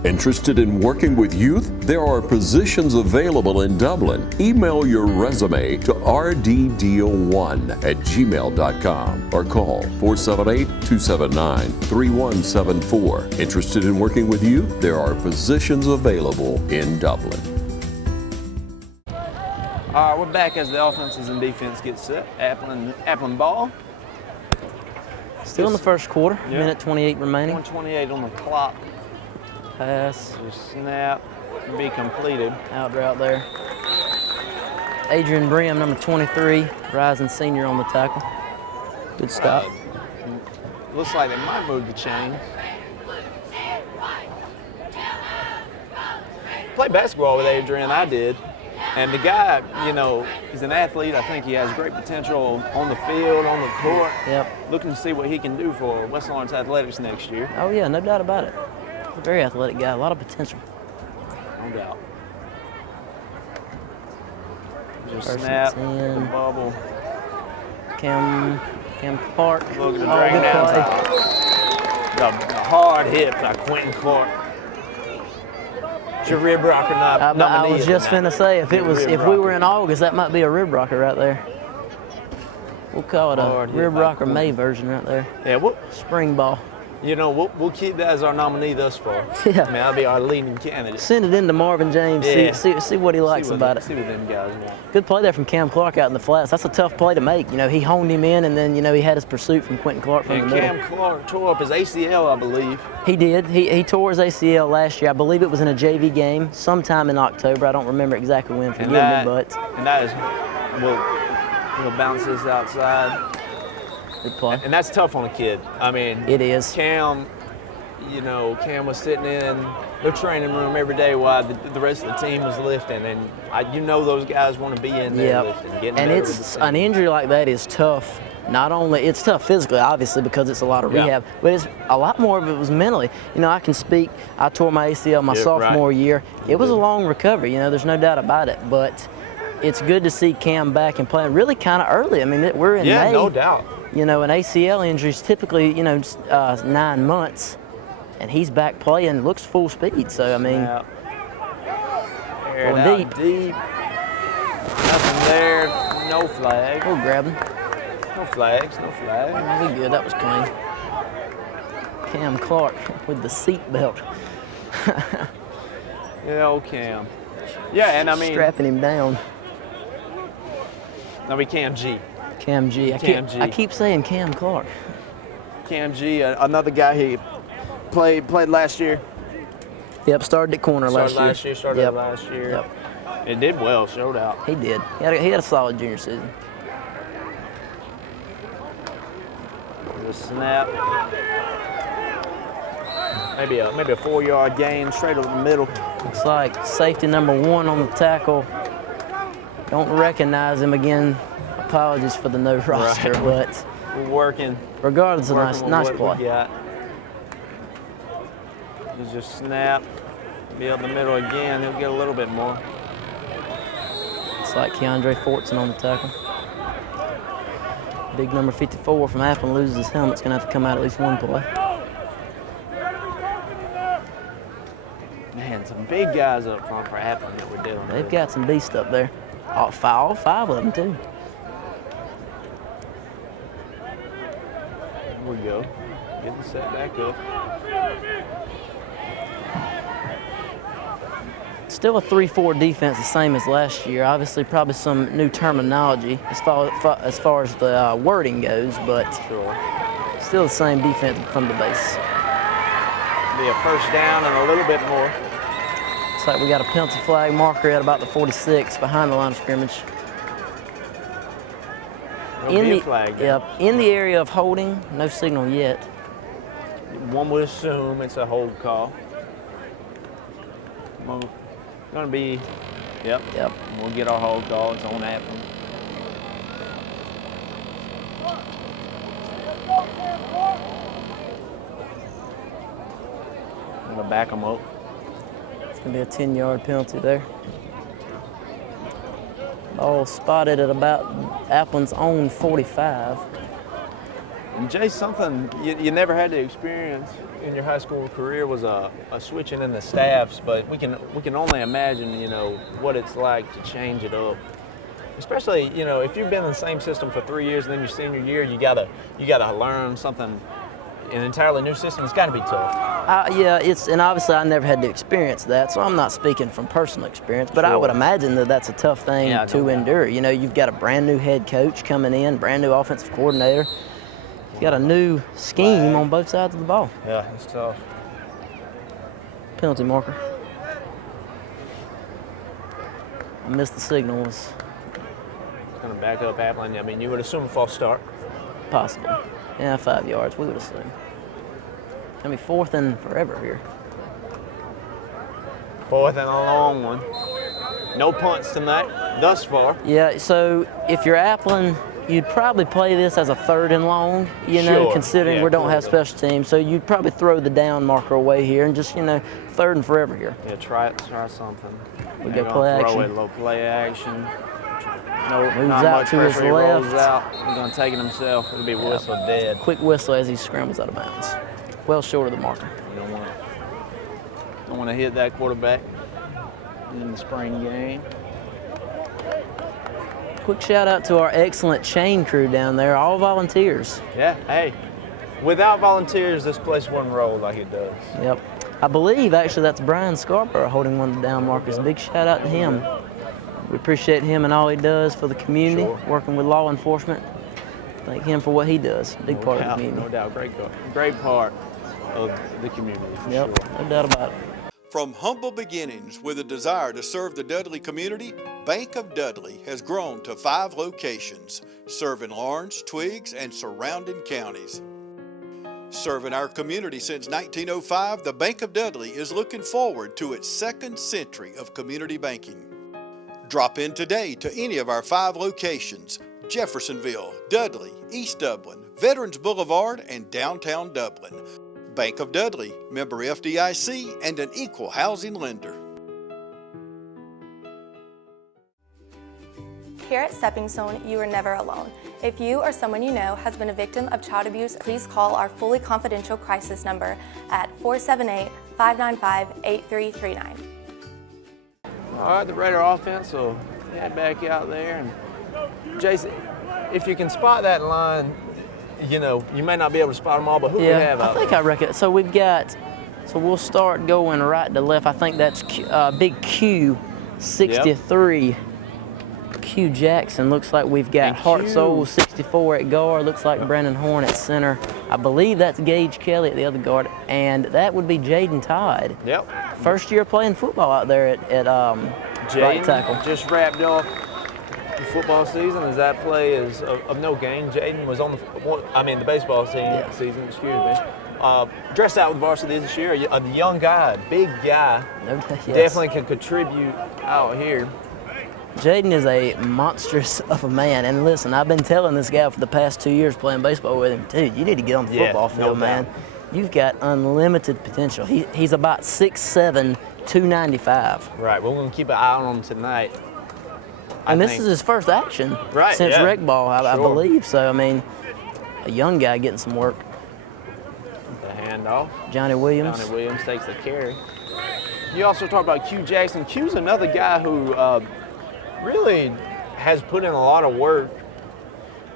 Interested in working with youth? There are positions available in Dublin. Email your resume to rddeal1@gmail.com or call 478-279-3174. Interested in working with youth? There are positions available in Dublin. All right, we're back as the offenses and defense get set. Appleton ball. Still in the first quarter, Yeah. minute 28 remaining. 1:28 on the clock. Pass, Just snap, be completed. out route there. Adrian Brim, number 23, rising senior on the tackle. Good stop. Looks like they might move the chains. Played basketball with Adrian, I did. And the guy, you know, he's an athlete. I think he has great potential on the field, on the court. Yep. Looking to see what he can do for West Lawrence Athletics next year. Oh yeah, no doubt about it. Very athletic guy, a lot of potential. No doubt. Just First snap, and the 10. bubble. Cam Clark. Looking to Oh, drag good down play. top. The hard hit by Quentin Clark. It's your rib rocker, not I nominee was of just the night. finna say, if Rib we were rocker. in August, that might be a rib rocker right there. We'll call it a Hard hit rib by rocker Quentin. May version right there. Yeah, Spring ball. we'll keep that as our nominee thus far. Yeah. I mean, that'll be our leading candidate. Send it in to Marvin James. Yeah. See what he likes about it. See what them guys want. Good play there from Cam Clark out in the flats. That's a tough play to make. You know, he honed him in, and then he had his pursuit from Quentin Clark from And the middle. Cam Clark tore up his ACL, I believe. He did. He tore his ACL last year. I believe it was in a JV game sometime in October. I don't remember exactly when. Forgive me, but And that is, we'll bounce this outside. good play. And that's tough on a kid. I mean, It is. Cam was sitting in the training room every day while the rest of the team was lifting, and those guys want to be in there lifting, getting And better it's with the an team. injury like that is tough. Not only it's tough physically, obviously, because it's a lot of Yeah. rehab, but it's a lot more of it was mentally. I can speak. I tore my ACL my Yeah, sophomore right. year. It was a long recovery. There's no doubt about it. But it's good to see Cam back and playing really kind of early. I mean, we're in May. No doubt. An ACL injury is typically 9 months, and he's back playing. Looks full speed. So I mean, Snap. Air it going out deep. deep. Nothing there. No flag. we'll grab him. No flags. No flag. Oh, we good. That was clean. Cam Clark with the seat belt. Yeah, old Cam. Yeah, and I mean, Strapping him down. Cam G. Cam G. Cam G. I keep saying Cam Clark. Cam G, another guy he played last year. Yep, started at corner Started last year. Yep. last year. Yep. It did well, showed out. He did. He had a solid junior season. The snap. Maybe a 4-yard gain straight up the middle. Looks like safety number 1 on the tackle. Don't recognize him again. Apologies for the no roster, Right. but We're working. regardless, a Working nice with what play. we got. Just snap. Be up the middle again. He'll get a little bit more. It's like Keandre Fortson on the tackle. Big number 54 from Appleton loses his helmet. It's going to have to come out at least one play. Man, some big guys up front for Appleton that we're dealing with. They've got some beasts up there. All five of them, too. Here we go. Getting set back up. Still a 3-4 defense, the same as last year. Obviously, probably some new terminology as far as the wording goes, but Sure. still the same defense from the base. Be a first down and a little bit more. Looks like we got a penalty flag marker at about the 46 behind the line of scrimmage. There'll be a flag there. Yep, in the area of holding, no signal yet. One would assume it's a hold call. Gonna be, yep. We'll get our hold call. It's on Appleton. I'm gonna back them up. It's gonna be a 10-yard penalty there. All spotted at about Appleton's own 45. And Jay, something you never had to experience in your high school career was a switching in the staffs, but we can only imagine, you know, what it's like to change it up. Especially, you know, if you've been in the same system for 3 years and then your senior year, you gotta learn something, an entirely new system. It's got to be tough. Yeah, and obviously I never had to experience that, so I'm not speaking from personal experience, but I would imagine that that's a tough thing to endure. You know, you've got a brand new head coach coming in, brand new offensive coordinator. You've got a new scheme on both sides of the ball. Yeah, it's tough. Penalty marker. I missed the signal. Was Going to back up Appleton. I mean, you would assume a false start. possible. Yeah, 5 yards, we would assume. Gonna be 4th and forever here. 4th and a long one. No punts tonight, thus far. Yeah, so if you're Appleton, you'd probably play this as a 3rd and long, you know, Sure. considering Yeah, we don't have clearly. special teams. So you'd probably throw the down marker away here and just, you know, 3rd and forever here. Yeah, try something. We They're go gonna play throw action. it, low play action. No, Moves not out much to his pressure. He rolls left. out. He's going to take it himself. It'll be whistled dead. Quick whistle as he scrambles out of bounds. Well short of the marker. You don't want to hit that quarterback in the spring game. Quick shout out to our excellent chain crew down there, all volunteers. Yeah, hey, without volunteers, this place wouldn't roll like it does. Yep. I believe actually that's Brian Scarborough holding one of the down markers. Big shout out to him. We appreciate him and all he does for the community, Sure. working with law enforcement. Thank him for what he does. Big part of the community. No doubt, great part of the community for Yep, sure. no doubt about it. From humble beginnings with a desire to serve the Dudley community, Bank of Dudley has grown to 5 locations, serving Lawrence, Twiggs, and surrounding counties. Serving our community since 1905, the Bank of Dudley is looking forward to its 2nd century of community banking. Drop in today to any of our 5 locations: Jeffersonville, Dudley, East Dublin, Veterans Boulevard, and downtown Dublin. Bank of Dudley, member FDIC, and an equal housing lender. Here at Stepping Stone, you are never alone. If you or someone you know has been a victim of child abuse, please call our fully confidential crisis number at 478-595-8339. All right, the Raider offense will head back out there. And Jason, if you can spot that line, you know, you may not be able to spot them all, but who do we have out I think there? I reckon. So we've got, so we'll start going right to left. I think that's big Q, 63. Yep. Q Jackson. Looks like we've got Hartzell, 64 at guard. Looks like Brandon Horn at center. I believe that's Gage Kelly at the other guard. And that would be Jaden Todd. Yep. First year playing football out there at right tackle. Just wrapped off the football season as that play is of no gain. Jaden was on the baseball season, excuse me. Dressed out with varsity this year, a young guy, big guy, definitely can contribute out here. Jaden is a monstrous of a man, and listen, I've been telling this guy for the past 2 years playing baseball with him, dude, you need to get on the football field, man. You've got unlimited potential. He's about 6'7", 295. Right, we're going to keep an eye on him tonight. And this is his first action since rec ball, I believe. So, I mean, a young guy getting some work. The handoff. Johnny Williams. Johnny Williams takes the carry. You also talk about Q Jackson. Q's another guy who really has put in a lot of work,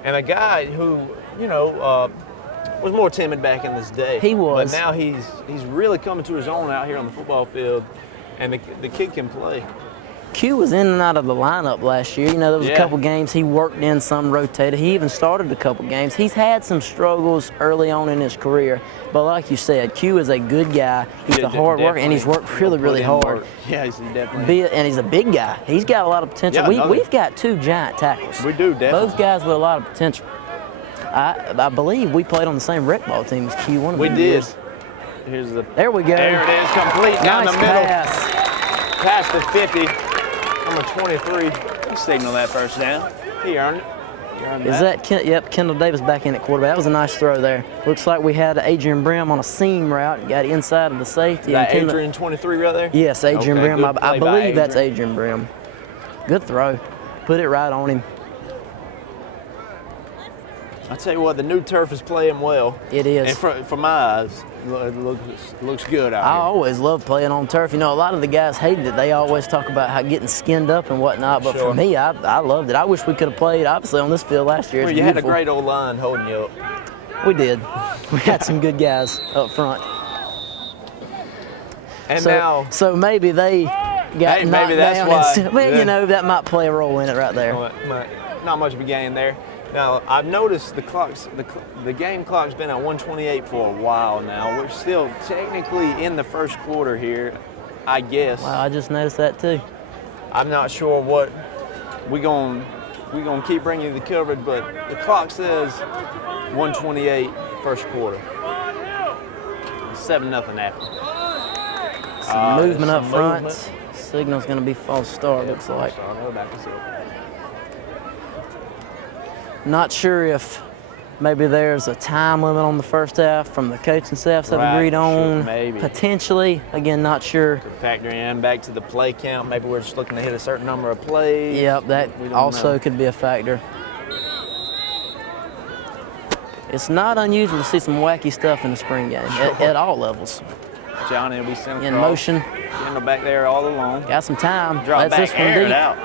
and a guy who, you know, was more timid back in this day. He was. But now he's really coming to his own out here on the football field, and the kid can play. Q was in and out of the lineup last year. You know, there was Yeah. a couple games he worked in, some rotated. He even started a couple games. He's had some struggles early on in his career, but like you said, Q is a good guy. He's a hard worker, and he's worked really, really hard. Yeah, he's definitely. And he's a big guy. He's got a lot of potential. Yeah, We've got 2 giant tackles. We do, definitely. Both guys with a lot of potential. I believe we played on the same rec ball team as Q. One of We the did. years. Here's the. There we go. There it is, complete down Nice the middle. pass. Past the 50. Number 23. He signaled that first down. He earned it. He earned Is that Kendall Davis back in at quarterback? That was a nice throw there. Looks like we had Adrian Brim on a seam route. Got inside of the safety. That and Adrian 23 right there? Yes, Adrian Okay, Brim. good I play by believe that's Adrian. Adrian Brim. Good throw. Put it right on him. I tell you what, the new turf is playing well. It is. And for my eyes, it looks good out I here. always love playing on turf. You know, a lot of the guys hated it. They always talk about how getting skinned up and whatnot. But Sure. for me, I loved it. I wish we could have played, obviously, on this field last year. It's Well, you had a beautiful. great old line holding you up. We did. We had some good guys up front. And now, So maybe they got Hey, knocked maybe that's down. why. Well, Yeah. you know, that might play a role in it right there. not much of a gain there. Now, I've noticed the game clock's been at 128 for a while now. We're still technically in the first quarter here, I guess. Wow, I just noticed that too. I'm not sure what we're gonna keep bringing you the coverage, but the clock says 128 first quarter. 7-0 Appleton. Some movement up some front. movement. Signal's going to be false start, looks like. We're back to zero. Not sure if maybe there's a time limit on the first half from the coaching staffs have Right, agreed sure, on. maybe. Potentially. Again, not sure. Factor in back to the play count. Maybe we're just looking to hit a certain number of plays. Yep, that We don't also know. could be a factor. It's not unusual to see some wacky stuff in the spring game at all levels. Johnny will be sent across. In motion. Kendall back there all alone. Got some time. Drop That's back, this one air it deep. out.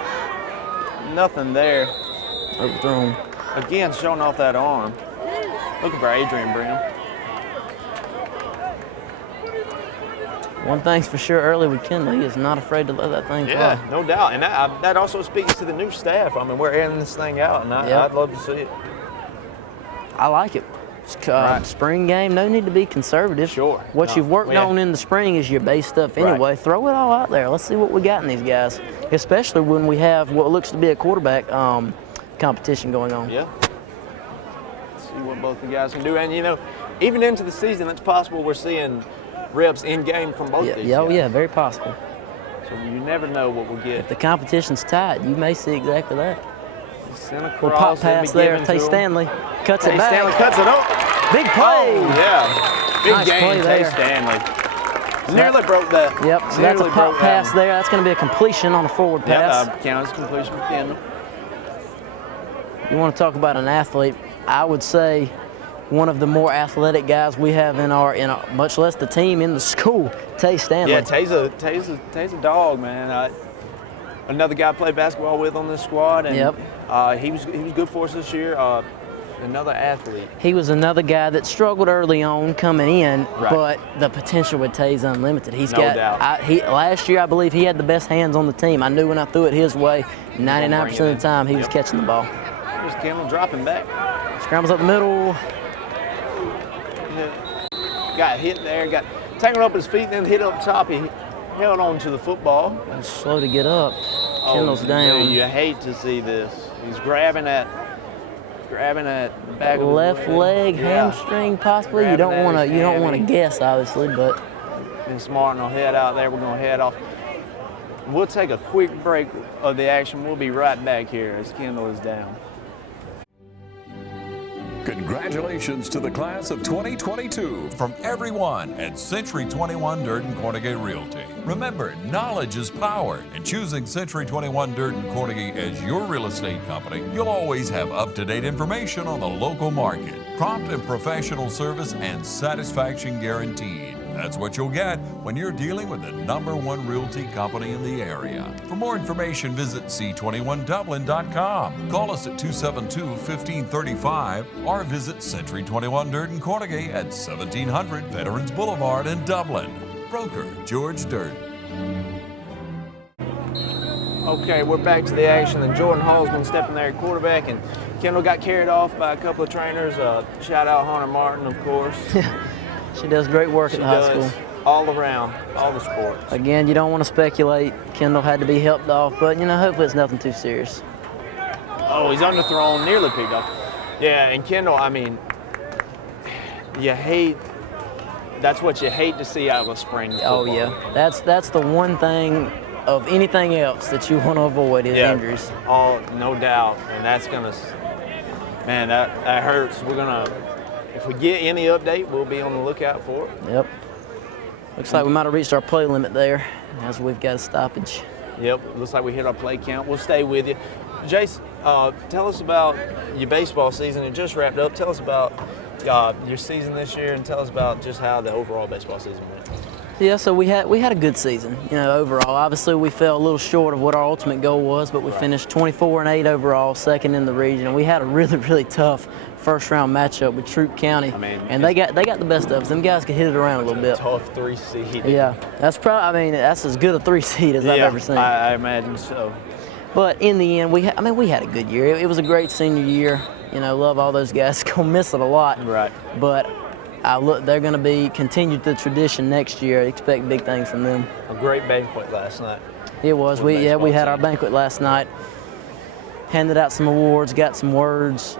Nothing there. Overthrown. Again, showing off that arm. Looking for Adrian Brim. One thing's for sure, early with Kendall, he is not afraid to let that thing Yeah, fly. no doubt. And that also speaks to the new staff. I mean, we're airing this thing out, and Yep. I'd love to see it. I like it. It's, Right. Spring game, no need to be conservative. Sure. What No, you've worked yeah. on in the spring is your base stuff Right. anyway. Throw it all out there. Let's see what we got in these guys, especially when we have what looks to be a quarterback competition going on. Yeah. See what both the guys can do. And, you know, even into the season, it's possible we're seeing reps in game from both these Yeah, oh guys. yeah, very possible. So you never know what we'll get. If the competition's tight, you may see exactly that. Sent across, We'll pop they'll be pass there. giving Tay to him. Stanley cuts Tay it back. Stanley cuts it up. Big play. Oh, yeah. Big Nice game, play Tay there. Stanley. Nearly broke that. Yep, so that's a Nearly pop broke pass that. there. That's going to be a completion on a forward pass. Yeah, counts completion for Kendall. You want to talk about an athlete? I would say one of the more athletic guys we have in our much less the team in the school, Tay Stanley. Yeah, Tay's a dog, man. Another guy I played basketball with on this squad, and Yep. he was good for us this year. Another athlete. He was another guy that struggled early on coming in, Right. but the potential with Tay's unlimited. He's No doubt. Last year, I believe he had the best hands on the team. I knew when I threw it his way, 99% of the time he was Yep. catching the ball. Here's Kendall dropping back. Scrambles up the middle. Got hit there, got tangled up his feet, then hit up top. He held on to the football. Slow to get up. Kendall's down. Dude, you hate to see this. He's grabbing at the back of Left his leg, Yeah. hamstring, possibly. You Grabbing don't at want to. his You don't want to hammy. guess, obviously, but Been smart and will head out there. We're gonna head off. We'll take a quick break of the action. We'll be right back here as Kendall is down. Congratulations to the class of 2022 from everyone at Century 21 Durden Cornegay Realty. Remember, knowledge is power, and choosing Century 21 Durden Cornegay as your real estate company, you'll always have up-to-date information on the local market, prompt and professional service, and satisfaction guaranteed. That's what you'll get when you're dealing with the #1 realty company in the area. For more information, visit c21dublin.com. Call us at 272-1535 or visit Century 21 Durden Cornegay at 1700 Veterans Boulevard in Dublin. Broker George Durden. Okay, we're back to the action, and Jordan Hall's going to step in there at quarterback, and Kendall got carried off by a couple of trainers. Shout out Hunter Martin, of course. She does great work at the high school. All around, all the sports. Again, you don't want to speculate. Kendall had to be helped off, but hopefully it's nothing too serious. Oh, he's underthrown, nearly picked up. Yeah, and Kendall, that's what you hate to see out of a spring football. Oh yeah, that's the one thing of anything else that you want to avoid is injuries. Oh, no doubt, and that's gonna, man, that hurts. If we get any update, we'll be on the lookout for it. Yep. Looks like we might have reached our play limit there, as we've got a stoppage. Yep, looks like we hit our play count. We'll stay with you. Jace, tell us about your baseball season. It just wrapped up. Tell us about your season this year, and tell us about just how the overall baseball season went. Yeah, so we had a good season, overall. Obviously, we fell a little short of what our ultimate goal was, but we finished 24-8 overall, second in the region. And we had a really, really tough first-round matchup with Troup County, and they got the best of us. Them guys could hit it around a little bit. Tough 3 seed. Yeah, that's that's as good a 3 seed as I've ever seen. I imagine so. But in the end, we had a good year. It was a great senior year. Love all those guys. Gonna miss it a lot. Right. But they're going to be continued the tradition next year. I expect big things from them. A great banquet last night. It was. We had our banquet last night. Handed out some awards, got some words.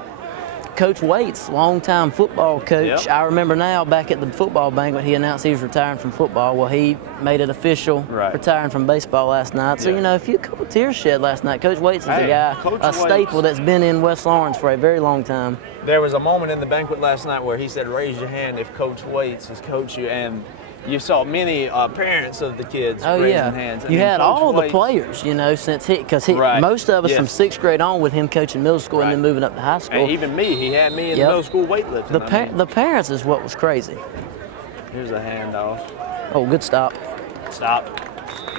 Coach Waits, longtime football coach. Yep. I remember now back at the football banquet, he announced he was retiring from football. Well, he made it official, retiring from baseball last night. So, a couple tears shed last night. Coach Waits is a guy, staple that's been in West Lawrence for a very long time. There was a moment in the banquet last night where he said, raise your hand if Coach Waits has coached you, and you saw many parents of the kids raising hands. You had all the players, since because most of us from 6th grade on with him coaching middle school and then moving up to high school. And even me, he had me in middle school weightlifting. The parents is what was crazy. Here's a handoff. Oh, good stop. Stop.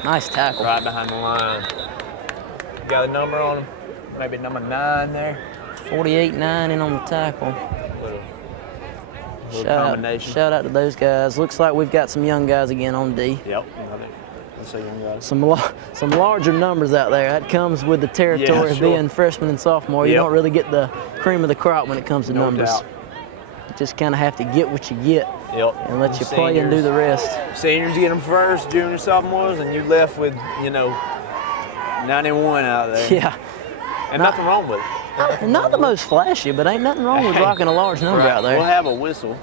Nice tackle. Right behind the line. You got a number on him? Maybe number 9 there? 48-9 in on the tackle. Shout out to those guys. Looks like we've got some young guys again on D. Yep. That's a young guy. Some larger numbers out there. That comes with the territory of being freshman and sophomore. You don't really get the cream of the crop when it comes to numbers. Doubt. You just kind of have to get what you get and let you play and do the rest. Seniors get them first, junior, sophomores, and you left with, 91 out there. Yeah. And nothing wrong with it. Not the most flashy, but ain't nothing wrong with rocking a large number out there. We'll have a whistle.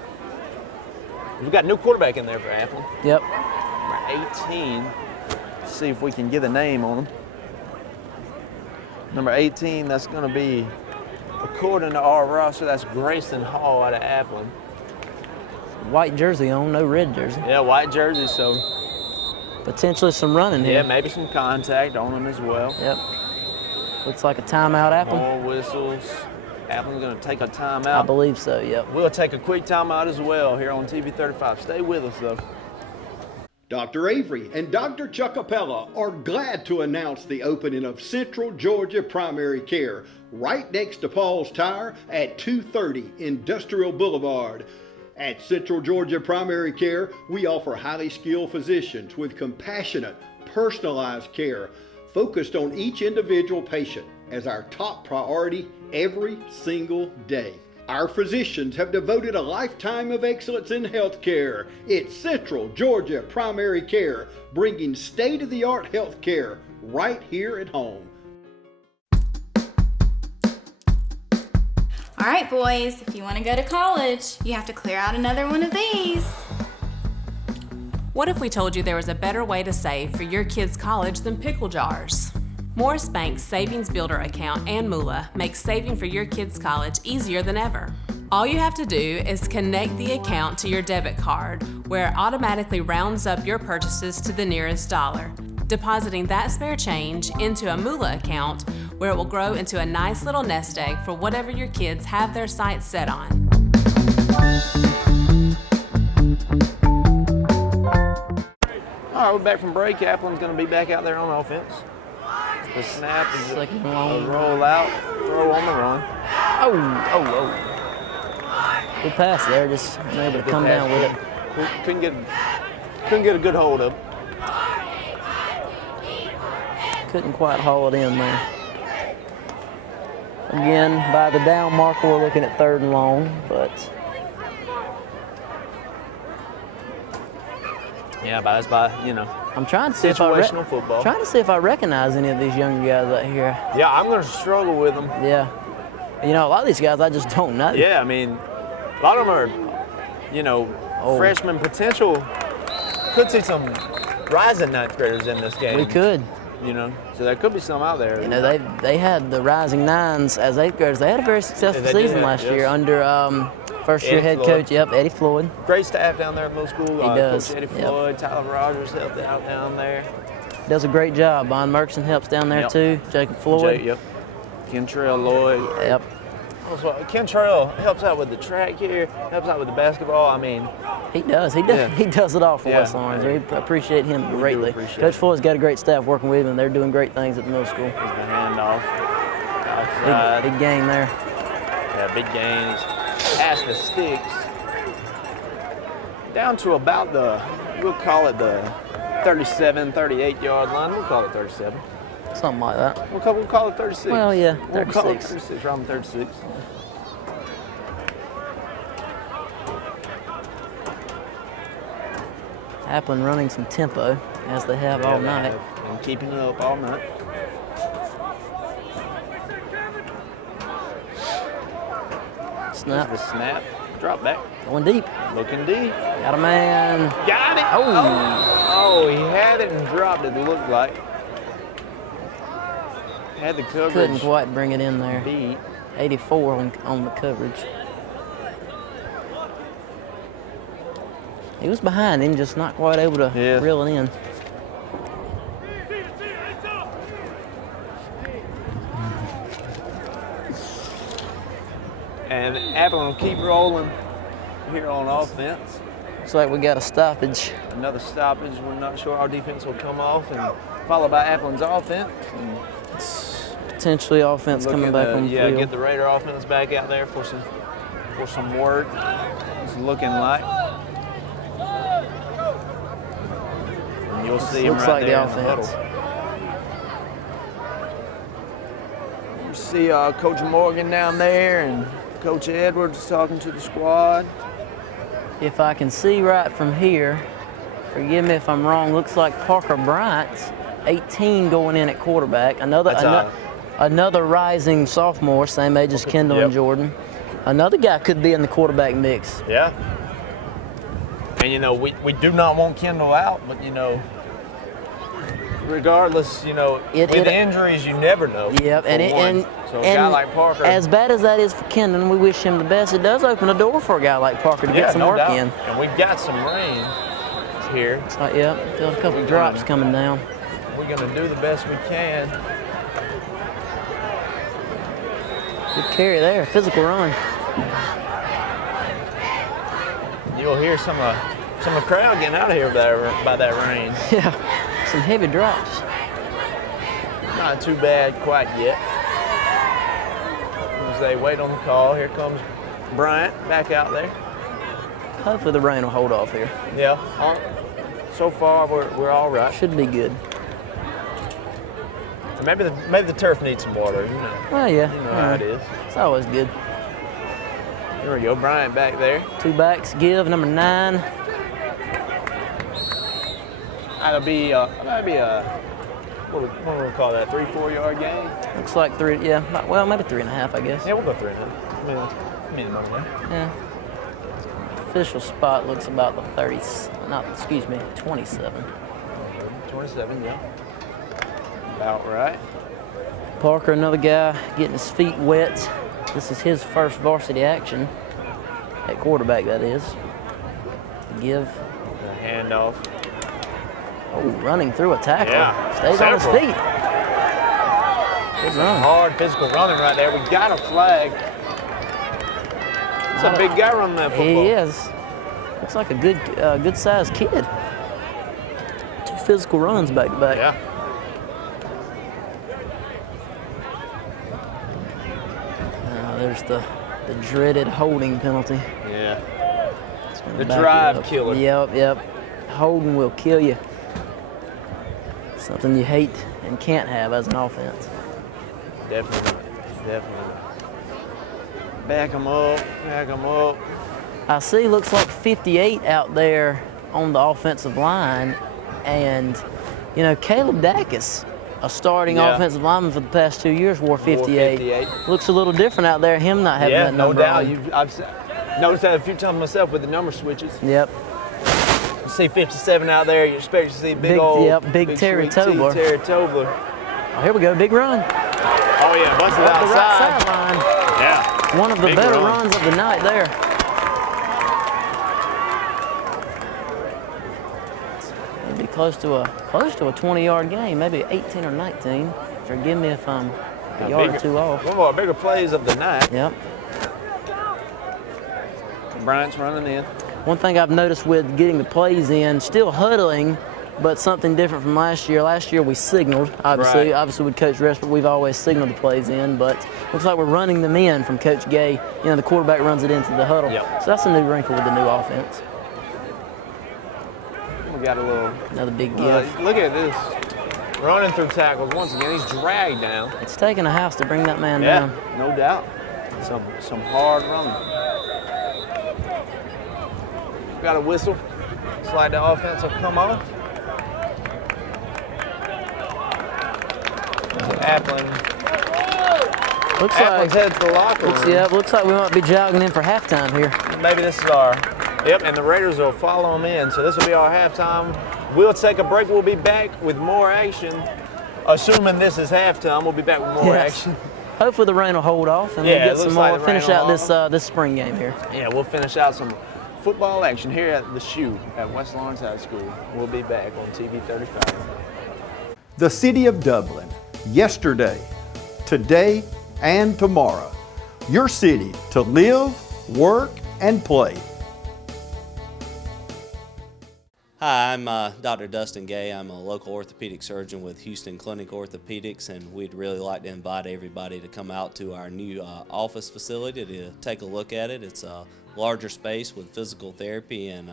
We've got a new quarterback in there for Appleton. Yep. Number 18. Let's see if we can get a name on him. Number 18, that's going to be, according to our roster, that's Grayson Hall out of Appleton. White jersey on, no red jersey. Yeah, white jersey, so. Potentially some running here. Yeah, maybe some contact on him as well. Yep. Looks like a timeout, Appleton. More whistles. Appleton's going to take a timeout. I believe so, yep. We'll take a quick timeout as well here on TV 35. Stay with us, though. Dr. Avery and Dr. Chuck Appella are glad to announce the opening of Central Georgia Primary Care right next to Paul's Tire at 230 Industrial Boulevard. At Central Georgia Primary Care, we offer highly skilled physicians with compassionate, personalized care focused on each individual patient as our top priority every single day. Our physicians have devoted a lifetime of excellence in healthcare. It's Central Georgia Primary Care, bringing state-of-the-art healthcare right here at home. All right, boys, if you want to go to college, you have to clear out another one of these. What if we told you there was a better way to save for your kids' college than pickle jars? Morris Bank's Savings Builder account and moolah makes saving for your kids' college easier than ever. All you have to do is connect the account to your debit card, where it automatically rounds up your purchases to the nearest dollar, depositing that spare change into a moolah account where it will grow into a nice little nest egg for whatever your kids have their sights set on. we're back from break. Appleton's going to be back out there on offense. The snap and Second long. roll out, throw on the run. Oh. Good pass there, just able to come down with it. Couldn't get a good hold of it. Couldn't quite haul it in there. Again, by the down marker, we're looking at 3rd and long, but Yeah, but that's by, I'm trying to see situational football. Trying to see if I recognize any of these younger guys out here. Yeah, I'm going to struggle with them. Yeah. A lot of these guys I just don't know. Yeah, I mean, a lot of them are, freshman potential. Could see some rising 9th graders in this game. We could. So there could be some out there. They had the rising 9s as 8th graders. They had a very successful season last year under first-year head coach, Eddie Floyd. Great staff down there at middle school. He does. Coach Eddie Floyd, Tyler Rogers helped out down there. Does a great job. Bon Merkson helps down there too. Jacob Floyd. Kentrell Lloyd. Yep. Also, Kentrell helps out with the track here, helps out with the basketball. I mean, he does. He does it all for West Orange. We appreciate him greatly. Coach Floyd's got a great staff working with him, and they're doing great things at the middle school. Here's the handoff. Big gain there. Yeah, big gain. He's past the sticks. Down to about we'll call it the 37, 38 yard line. We'll call it 37. Something like that. We'll call it 36. Well, yeah, 36. We'll call it 36, around 36. Appleton running some tempo, as they have all night. And keeping it up all night. Snap. Here's the snap. Drop back. Going deep. Looking deep. Got a man. Got it. Oh, he had it and dropped it, looked like. Had the coverage. Couldn't quite bring it in there. Beat. 84 on the coverage. He was behind him, just not quite able to reel it in. And Appleton will keep rolling here on offense. Looks like we got a stoppage. Another stoppage. We're not sure our defense will come off, and followed by Appleton's offense. Potentially offense coming back on the field. Yeah, get the Raider offense back out there for some work. It's looking like. And you'll see him right there in the huddle. You see Coach Morgan down there and Coach Edwards talking to the squad. If I can see right from here, forgive me if I'm wrong, looks like Parker Bryant's 18 going in at quarterback. Another rising sophomore, same age as Kendall and Jordan. Another guy could be in the quarterback mix. Yeah. And, we do not want Kendall out, but, regardless, with injuries, you never know. Yep, so a guy like Parker. As bad as that is for Kendall, we wish him the best. It does open a door for a guy like Parker to get some work in. And we've got some rain here. Feel a couple drops coming down. We're going to do the best we can. Good carry there, physical run. You'll hear some of the crowd getting out of here by that rain. Yeah, some heavy drops. Not too bad quite yet. As they wait on the call, here comes Bryant back out there. Hopefully the rain will hold off here. Yeah, so far we're all right. Should be good. Maybe the turf needs some water, Well, yeah. You know how it is. It's always good. Here we go, Bryant back there. 2 backs give, number 9. That'll be what do we call that, 3-4 yard gain? Looks like 3, maybe 3.5, I guess. Yeah, we'll go 3.5. Minimum there. Yeah. Official spot looks about the 27. 27, yeah. About right. Parker, another guy getting his feet wet. This is his first varsity action at quarterback, that is. Give. The handoff. Oh, running through a tackle. Yeah. Stays on his feet. Good run. Hard physical running right there. We got a flag. It's a big guy running that football. He is. Looks like a good sized kid. physical runs back to back. Yeah. There's the dreaded holding penalty. Yeah. It's gonna The back you drive up. killer. Yep. Holding will kill you. Something you hate and can't have as an offense. Definitely. Back them up. I see looks like 58 out there on the offensive line, and you know Caleb Dacus, a starting offensive lineman for the past 2 years, wore 58. Looks a little different out there. Him not having that number. Yeah, no doubt. I've noticed that a few times myself with the number switches. Yep. You see 57 out there. You expect to see big Terry Tobler. Terry Tobler. Oh, here we go, big run. Oh yeah, busted Up outside. the right sideline. Yeah. One of the Big better run. runs of the night there. Maybe close to a 20-yard game, maybe 18 or 19. Forgive me if I'm a yard or two off. One of our bigger plays of the night. Yep. Bryant's running in. One thing I've noticed with getting the plays in, still huddling, but something different from last year. Last year we signaled, obviously. Right. Obviously with Coach Reshford, we've always signaled the plays in, but looks like we're running them in from Coach Gay. You know, the quarterback runs it into the huddle. Yep. So that's a new wrinkle with the new offense. We got a little. Another big gift. Look at this. Running through tackles once again. He's dragged down. It's taking a house to bring that man Yeah, down. no doubt. Some hard running. Got a whistle. Looks like the offense will come off. Appleton. Appleton's headed to the locker room. Looks like we might be jogging in for halftime here. Maybe this is our. Yep, and the Raiders will follow them in. So this will be our halftime. We'll take a break. We'll be back with more action. Assuming this is halftime, we'll be back with more action. Hopefully the rain will hold off and we'll get some more. Finish out this spring game here. Yeah, we'll finish out some football action here at the Shoe at West Lawrence High School. We'll be back on TV 35. The City of Dublin, yesterday, today, and tomorrow. Your city to live, work, and play. Hi, I'm Dr. Dustin Gay. I'm a local orthopedic surgeon with Houston Clinic Orthopedics, and we'd really like to invite everybody to come out to our new office facility to take a look at it. It's a larger space with physical therapy, and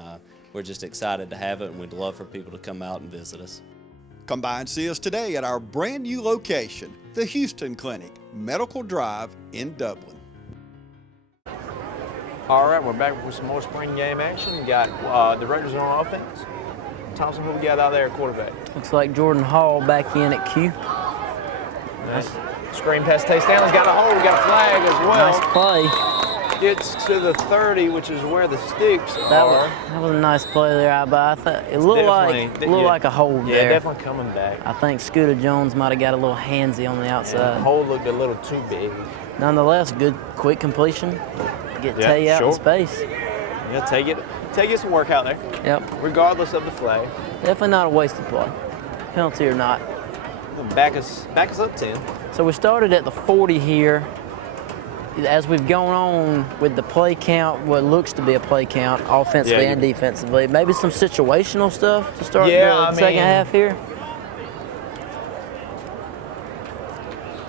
we're just excited to have it, and we'd love for people to come out and visit us. Come by and see us today at our brand new location, the Houston Clinic, Medical Drive in Dublin. All right, we're back with some more spring game action. We got the Raiders on offense. Thompson, who we got out there at quarterback? Looks like Jordan Hall back in at Q. Nice. Screen pass. Tay Stanley's got a hold. We got a flag as well. Nice play. Gets to the 30, which is where the sticks are. That was a nice play there, but I thought it looked like a hold there. Yeah, definitely coming back. I think Scooter Jones might have got a little handsy on the outside. Yeah, the hold looked a little too big. Nonetheless, good quick completion. Get Tay out in space. Yeah, take it some work out there. Yep. Regardless of the flag. Definitely not a wasted play. Penalty or not. Back us up 10. So we started at the 40 here. As we've gone on with the play count, what looks to be a play count, offensively and defensively, maybe some situational stuff to start the second half here.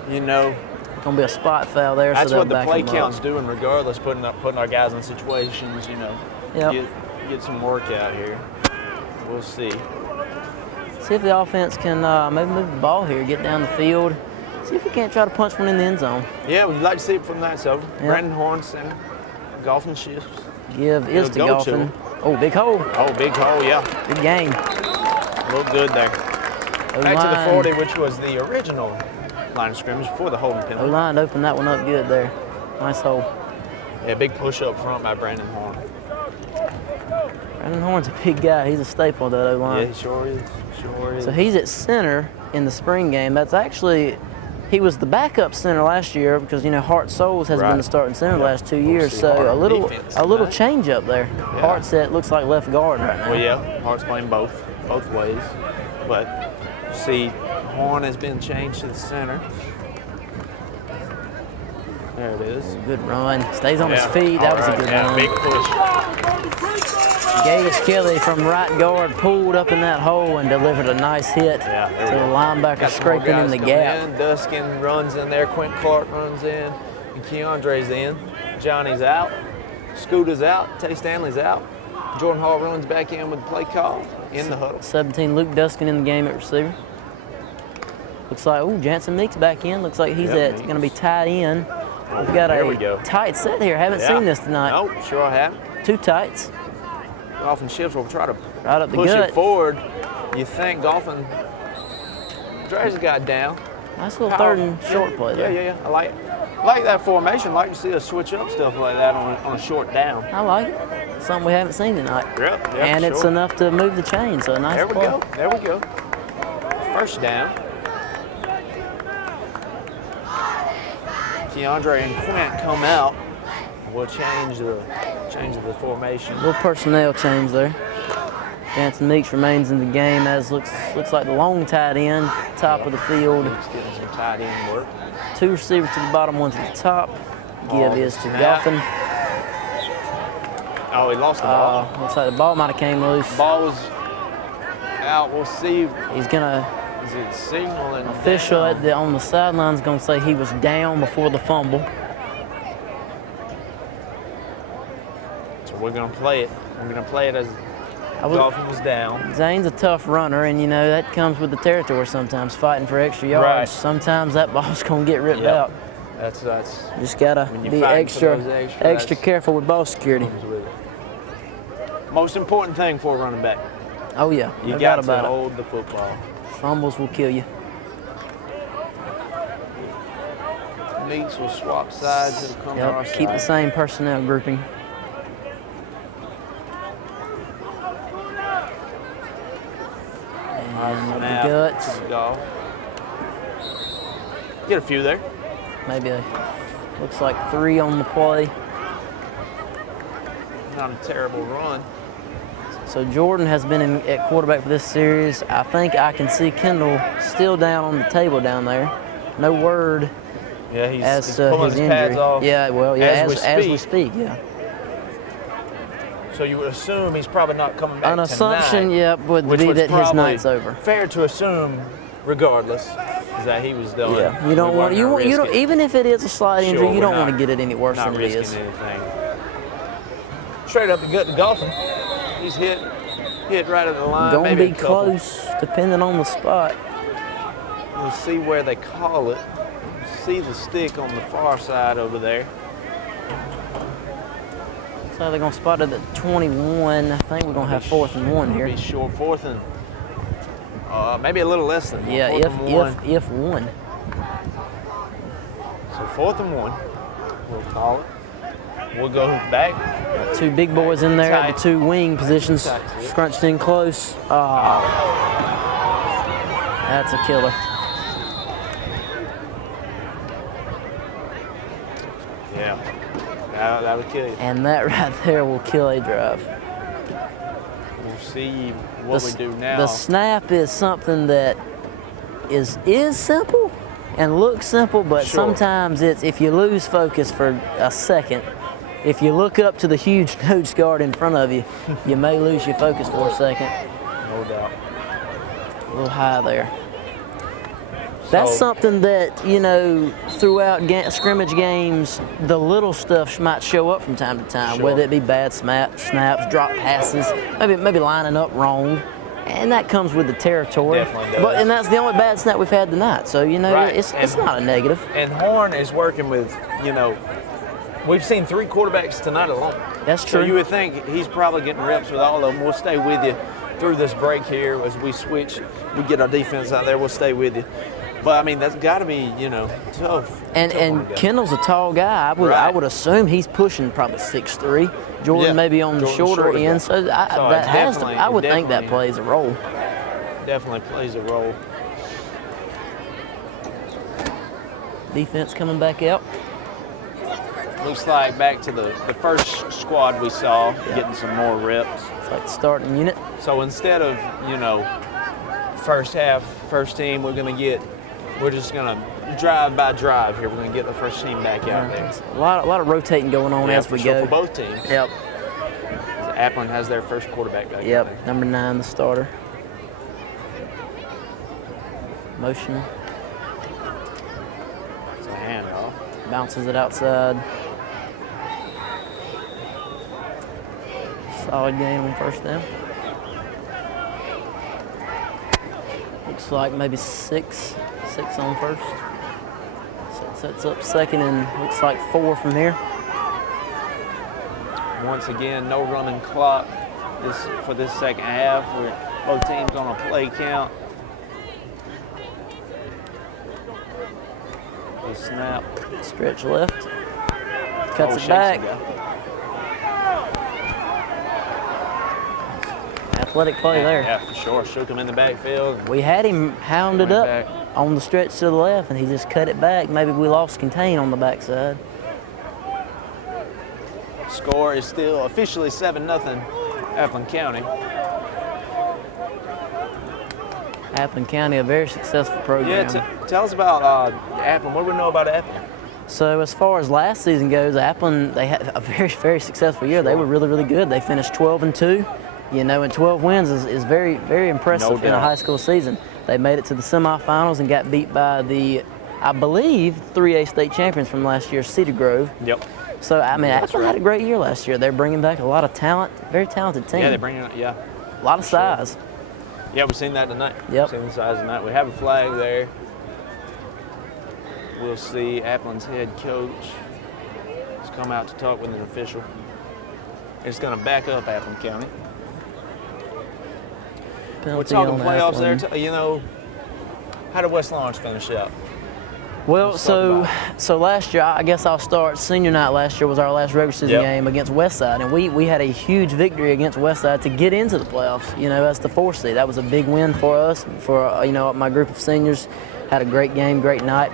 You know, gonna be a spot foul there. That's so what the play count's doing, regardless. Putting our guys in situations, you know, get some work out here. We'll see. See if the offense can maybe move the ball here, get down the field. See if we can't try to punch one in the end zone. Yeah, we'd like to see it from that. So Brandon Horn center, golfing shifts. Give is to golfing. Oh, big hole. Oh, big hole, yeah. Good game. Look good there. Back to the 40, which was the original line of scrimmage before the holding penalty. O-line opened that one up good there. Nice hole. Yeah, big push up front by Brandon Horn. Brandon Horn's a big guy. He's a staple of that O-line. Yeah, he sure is. Sure is. So he's at center in the spring game. That's actually, he was the backup center last year because, you know, Hart Souls has been the starting center the last 2 years. So a little change up there. Yeah. Hart's at, looks like left guard right now. Well, yeah, Hart's playing both ways. But see, Horn has been changed to the center. There it is. Good run. Stays on his feet. That was a good run. Big push. Gage Kelly from right guard pulled up in that hole and delivered a nice hit to the linebacker Got some more scraping in guys the coming gap. in. Duskin runs in there. Quentin Clark runs in. And Keandre's in. Johnny's out. Scooter's out. Tay Stanley's out. Jordan Hall runs back in with the play call in the huddle. 17, Luke Duskin in the game at receiver. Looks like, ooh, Jansen Meeks back in. Looks like he's going to be tight end. We've got a tight set here. Haven't seen this tonight. Nope, sure I haven't. 2 tights. Golphin shifts will try to Right up the push gut. it forward. You think Golphin drags the guy down. Nice little third and short play there. Yeah. I like that formation. I like to see us switch up stuff like that on a short down. I like it. Something we haven't seen tonight. Yep, and it's sure. enough to move the chain, so nice There we play. go. There we go. First down. Keandre and Quint come out. We'll change the formation. Little personnel change there. Jansen Meeks remains in the game, as looks like the long tight end, top of the field. He's getting some tight end work. 2 receivers to the bottom, 1 to the top. Give is to Golphin. Oh, he lost the ball. Looks like the ball might have came loose. Ball was out. We'll see. He's gonna. Is it signaling? Official down? on the sideline is gonna say he was down before the fumble. So we're gonna play it. We're gonna play it as Golphin was down. Zane's a tough runner, and you know that comes with the territory sometimes, fighting for extra yards. Right. Sometimes that ball's gonna get ripped out. That's Just gotta when you be fight for those extra extra, careful with ball security. most important thing for a running back. Oh yeah, You no got doubt to about hold the football. it. Fumbles will kill you. Meeks will swap sides. It'll come to our Yep, keep the side. same personnel grouping. And up the Snap. guts. Golf. Get a few there. Maybe looks like 3 on the play. Not a terrible run. So Jordan has been at quarterback for this series. I think I can see Kendall still down on the table down there. No word Yeah, he's as to pulling his his pads injury. off. Yeah, well, yeah, as we speak, yeah. So you would assume he's probably not coming back An assumption, tonight, yeah, would which be was that his probably night's over. Fair to assume, regardless, is that he was done. Yeah, you don't want you don't even if it is a slight injury, Sure, you don't we're want to not- get it any worse Not than it risking is. anything. Straight up the gut to Golphin. He's hit right at the line. Gonna maybe be a couple. close, depending on the spot. We'll see where they call it. See the stick on the far side over there. So they're gonna spot it at 21. I think we're gonna have 4th and 1 here. Be short 4th and maybe a little less than Yeah, 4th and 1. if 1. So 4th and 1. We'll call it. We'll go back. 2 big boys in there at Tight. the 2 wing positions, Tight. scrunched in close. That's a killer. Yeah, that would kill you. And that right there will kill a drive. We'll see what we do now. The snap is something that is simple and looks simple, but Sure. sometimes it's if you lose focus for a second, if you look up to the huge nose guard in front of you, you may lose your focus for a second. No doubt. A little high there. That's So- something that, you know, throughout scrimmage games, the little stuff might show up from time to time, Sure. whether it be bad snaps, drop passes, maybe lining up wrong. And that comes with the territory. Definitely does. And that's the only bad snap we've had tonight. So, you know, Right. it's And- not a negative. And Horn is working with, we've seen 3 quarterbacks tonight alone. That's So true. you would think he's probably getting reps with all of them. We'll stay with you through this break here as we switch. We get our defense out there. We'll stay with you. But I mean, that's got to be, tough. And tough on the guy. Kendall's a tall guy. I Right. would assume he's pushing probably 6'3". Jordan Yeah, maybe on the Jordan's shorter shorter guy. end. So So that it's has to. definitely- I would think that definitely- plays a role. Definitely plays a role. Defense coming back out. Looks like back to the first squad we saw, getting some more reps. It's like the starting unit. So instead of, first half, first team, we're just going to drive by drive here. We're going to get the first team back out there. A lot of rotating going on Yeah, as for we sure, go. for both teams. Yep. Appleton has their first quarterback back. Yep, number 9, the starter. Motion. It's a handoff. Bounces it outside. Solid gain on first down. Looks like maybe six on first. So it sets up second and looks like 4 from here. Once again, no running clock for this second half. Both teams on a play count. The snap. Stretch left. Cuts it back. Athletic play there. Yeah, for sure. Shook him in the backfield. We had him hounded up on the stretch to the left, and he just cut it back. Maybe we lost contain on the backside. Score is still officially 7-0 Appleton County. Appleton County, a very successful program. Yeah, tell us about Appleton. What do we know about Appleton? So as far as last season goes, Appleton, they had a very, very successful year. They were really, really good. They finished 12-2. You know, and 12 wins is very, very impressive in a high school season. They made it to the semifinals and got beat by the, I believe, 3A state champions from last year, Cedar Grove. Yep. So, I mean, Appleton had a great year last year. They're bringing back a lot of talent, very talented team. Yeah, they're bringing, a lot of size. Yeah, we've seen that tonight. Yep. We've seen the size tonight. We have a flag there. We'll see Appleton's head coach has come out to talk with an official. It's going to back up Appleton County. Penalty We're talking on playoffs Appleton. there. You know, how did West Lawrence finish up? Well, so last year, I guess I'll start. Senior night last year was our last regular season game against Westside, and we had a huge victory against Westside to get into the playoffs. You know, as the 4th seed, that was a big win for us. For my group of seniors, had a great game, great night,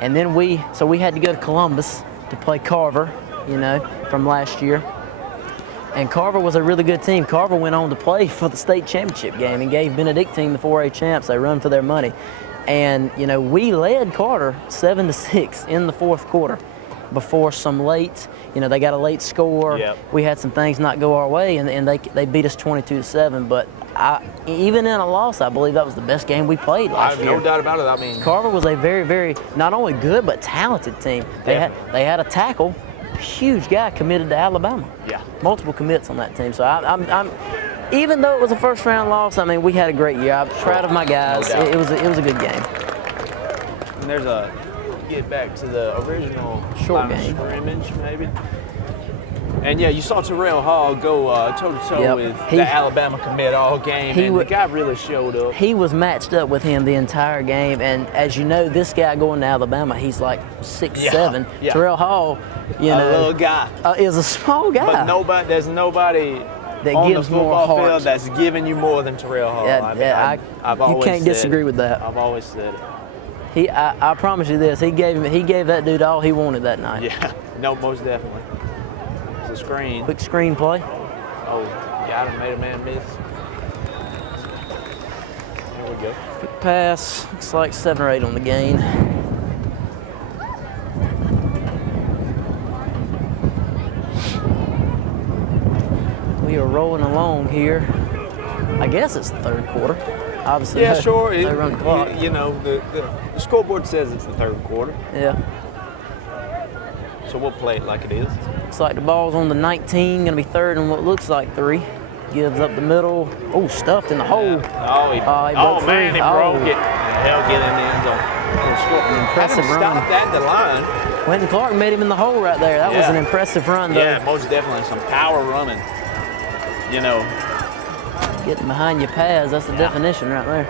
and then we had to go to Columbus to play Carver. You know, from last year. And Carver was a really good team. Carver went on to play for the state championship game and gave Benedictine the 4A champs. They run for their money. And, you know, we led Carter 7-6 in the 4th quarter before some late, they got a late score. Yep. We had some things not go our way, and they beat us 22-7. But even in a loss, I believe that was the best game we played last year. No doubt about it. I mean, Carver was a very, very, not only good, but talented team. They had a tackle. Huge guy committed to Alabama. Yeah. Multiple commits on that team. So I'm even though it was a first-round loss, I mean, we had a great year. I'm proud of my guys. No it was a good game. And there's get back to the original short game scrimmage, maybe. And yeah, you saw Terrell Hall go toe-to-toe with the Alabama commit all game, and the guy really showed up. He was matched up with him the entire game, and as you know, this guy going to Alabama, he's like 6'7". Yeah. Terrell Hall, a little guy, is a small guy. But there's nobody that on gives the football more heart field that's giving you more than Terrell Hall. I've always you can't disagree with that. I've always said it. I promise you this, he gave that dude all he wanted that night. Yeah, no, most definitely. It's a screen. Quick screen play. Oh, yeah, I made a man miss. There we go. Quick pass, looks like 7 or 8 on the gain. We are rolling along here. I guess it's the 3rd quarter. Obviously, yeah, sure. They run the clock. The scoreboard says it's the 3rd quarter. Yeah. So we'll play it like it is. Looks like the ball's on the 19, gonna be 3rd and what looks like 3. Gives up the middle. Oh, stuffed in the hole. Yeah. He broke free. Man, he broke it. Hell, get in the end zone. An impressive run. Stopped at the line. Quentin Clark made him in the hole right there. That was an impressive run, though. Yeah, most definitely. Some power running. Getting behind your pads, that's the definition right there.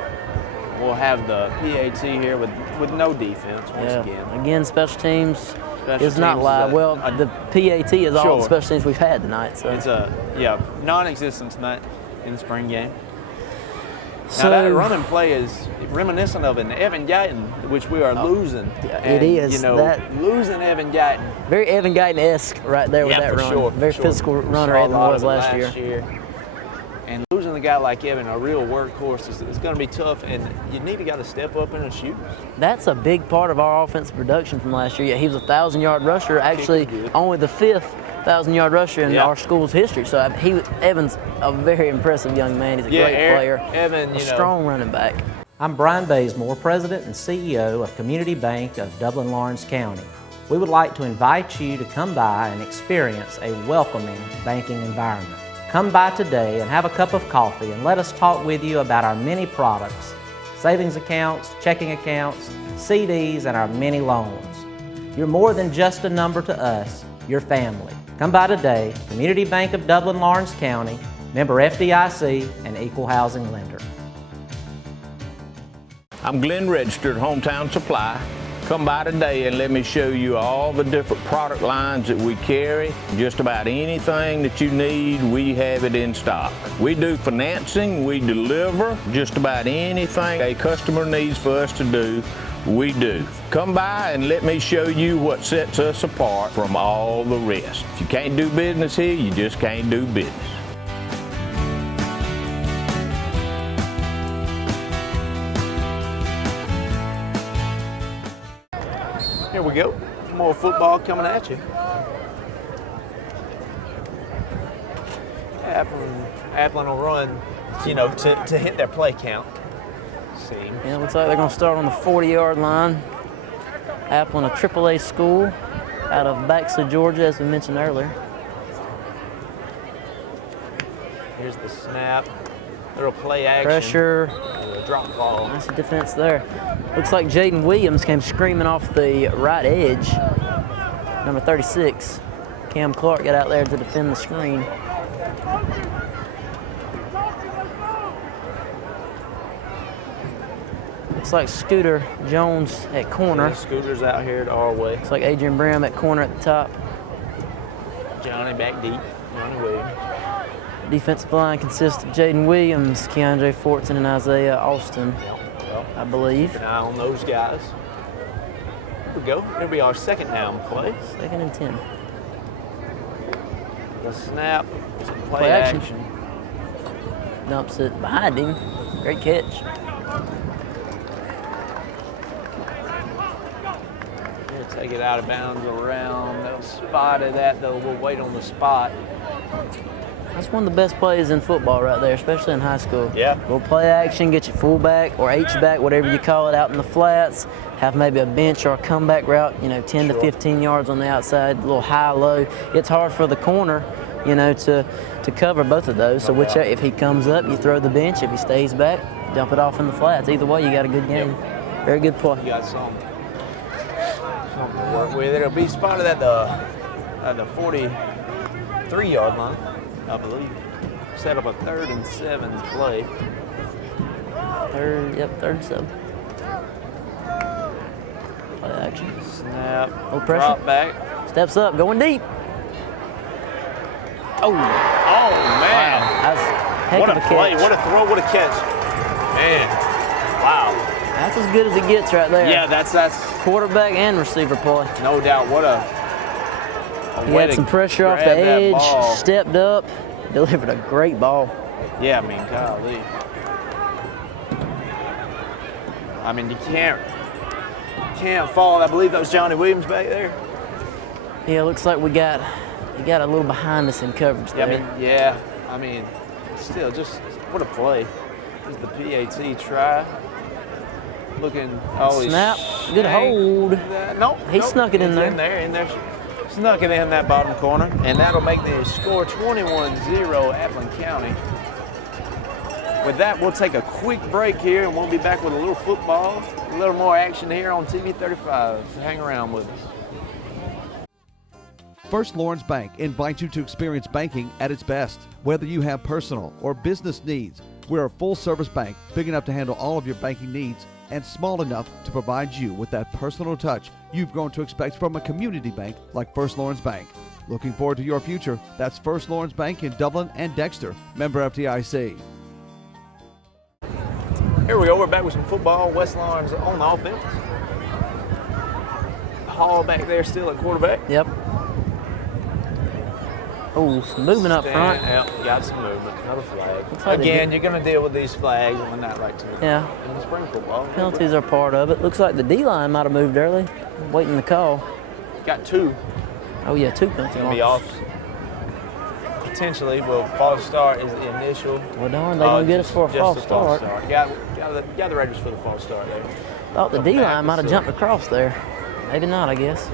We'll have the PAT here with no defense once again. Again, special teams is not live. Well, the PAT is all the special teams we've had tonight. So it's non-existent tonight in the spring game. So, now that running play is reminiscent of an Evan Guyton, which we are losing. It is. Losing Evan Guyton. Very Evan Guyton-esque right there with that run. Sure, very physical runner Evan was last year. And losing a guy like Evan, a real workhorse, is going to be tough, and you need to got to step up and shoot. That's a big part of our offensive production from last year. Yeah, he was a 1,000-yard rusher, actually only the 5th 1,000-yard rusher in our school's history. So Evan's a very impressive young man. He's a great player. Evan, a strong running back. I'm Brian Bazemore, President and CEO of Community Bank of Dublin-Lawrence County. We would like to invite you to come by and experience a welcoming banking environment. Come by today and have a cup of coffee and let us talk with you about our many products, savings accounts, checking accounts, CDs, and our many loans. You're more than just a number to us, you're family. Come by today, Community Bank of Dublin-Lawrence County, member FDIC, and equal housing lender. I'm Glenn Registered, Hometown Supply. Come by today and let me show you all the different product lines that we carry. Just about anything that you need, we have it in stock. We do financing, we deliver just about anything a customer needs for us to do, we do. Come by and let me show you what sets us apart from all the rest. If you can't do business here, you just can't do business. Here we go. More football coming at you. Appleton will run, to hit their play count. Yeah, looks like they're going to start on the 40-yard line. Appleton, a AAA school out of Baxley, Georgia, as we mentioned earlier. Here's the snap. Little play action. Pressure. Drop ball. Nice defense there. Looks like Jaden Williams came screaming off the right edge. Number 36. Cam Clark got out there to defend the screen. Looks like Scooter Jones at corner. Yeah, Scooter's out here at our way. Looks like Adrian Brim at corner at the top. Johnny back deep. Johnny Williams. Defensive line consists of Jaden Williams, Keandre Fortson, and Isaiah Austin, I believe. Keep an eye on those guys. Here we go. Here be our second down play. 2nd and 10. The snap. Some play action. Dumps it behind him. Great catch. We'll take it out of bounds around. They'll spot it at, though. We'll wait on the spot. That's one of the best plays in football right there, especially in high school. Yeah. Little play action, get your fullback or H-back, whatever you call it, out in the flats. Have maybe a bench or a comeback route, 10 to 15 yards on the outside, a little high-low. It's hard for the corner, to cover both of those. So if he comes up, you throw the bench. If he stays back, dump it off in the flats. Either way, you got a good game. Yep. Very good play. You got something to work with. It'll be spotted at the 43-yard line, I believe. Set up a 3rd and 7 play. 3rd and 7. Play action. Snap. No pressure. Drop back. Steps up, going deep. Oh man. Wow. That's a heck of a play. catch. What a throw, what a catch. Man. Wow. That's as good as it gets right there. Yeah, that's quarterback and receiver play. No doubt. What a he had some pressure off the edge, stepped up, delivered a great ball. Yeah, golly. You can't fall. I believe that was Johnny Williams back there. Yeah, looks like he got a little behind us in coverage there. Still, just what a play. This is the PAT try. Looking, snap, good hold. Nope. He snuck it in there. In there. Snuck it in that bottom corner, and that'll make the score 21-0 Appleton County. With that, we'll take a quick break here, and we'll be back with a little football, a little more action here on TV 35. Hang around with us. First Lawrence Bank invites you to experience banking at its best. Whether you have personal or business needs, we're a full-service bank, big enough to handle all of your banking needs and small enough to provide you with that personal touch you've grown to expect from a community bank like First Lawrence Bank. Looking forward to your future? That's First Lawrence Bank in Dublin and Dexter, member FDIC. Here we go. We're back with some football. West Lawrence on the offense. Hall back there still at quarterback. Yep. Oh, some movement up front. Yep, got some movement. Another flag. Again, you're going to deal with these flags when not right to in the spring football. Penalties are part of it. Looks like the D-line might have moved early. Waiting the call. Got 2. Oh, yeah, 2 penalty marks. Be potentially, well, false start is the initial. Well, darn, they're going to get us for a false start. Got the Raiders for the false start there. Thought the D-line might have jumped across there. Maybe not, I guess.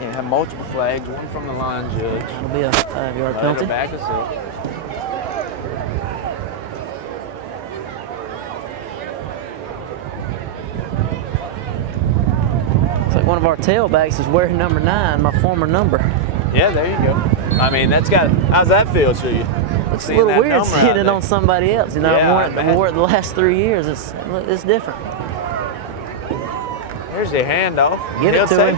Yeah, have multiple flags, one from the line judge. That'll be a 5-yard penalty. Back us up. Looks like one of our tailbacks is wearing number 9, my former number. Yeah, there you go. I mean, how's that feel to you? It's a little weird seeing it on somebody else. You know, I've worn it the last 3 years. It's different. Here's the handoff. Give it to him.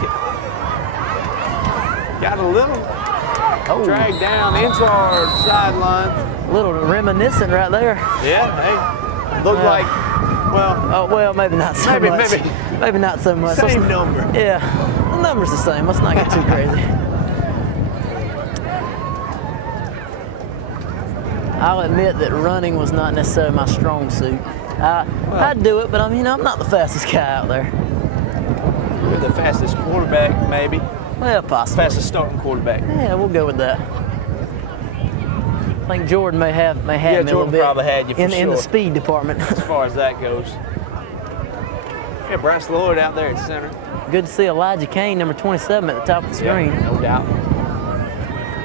Got a little drag down into our sideline. A little reminiscent right there. Yeah, hey, looked like, well. Oh, well, maybe not so much. Maybe not so much. Same number. Yeah, the number's the same. Let's not get too crazy. I'll admit that running was not necessarily my strong suit. I'd do it, but I'm not the fastest guy out there. You're the fastest quarterback, maybe. Well, possibly. Fastest starting quarterback. Yeah, we'll go with that. I think Jordan may have me a little bit. Probably had you for in the speed department. As far as that goes. Yeah, Bryce Lloyd out there at center. Good to see Elijah Kane, number 27, at the top of the screen. Yeah, no doubt.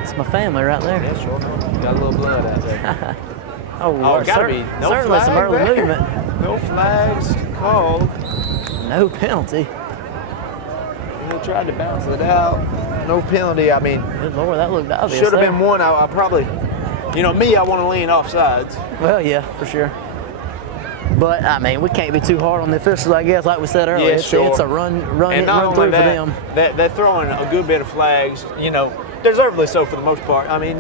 It's my family right there. Yeah, sure. Got a little blood out there. certainly some early movement. No flags called. No penalty. He tried to bounce it out. No penalty. I mean, good Lord, that looked obvious. Should have been one. I probably, me, I want to lean off sides. Well, yeah, for sure. But I mean, we can't be too hard on the officials, I guess. Like we said earlier, it's a run through for them. They're throwing a good bit of flags. Deservedly so for the most part. I mean,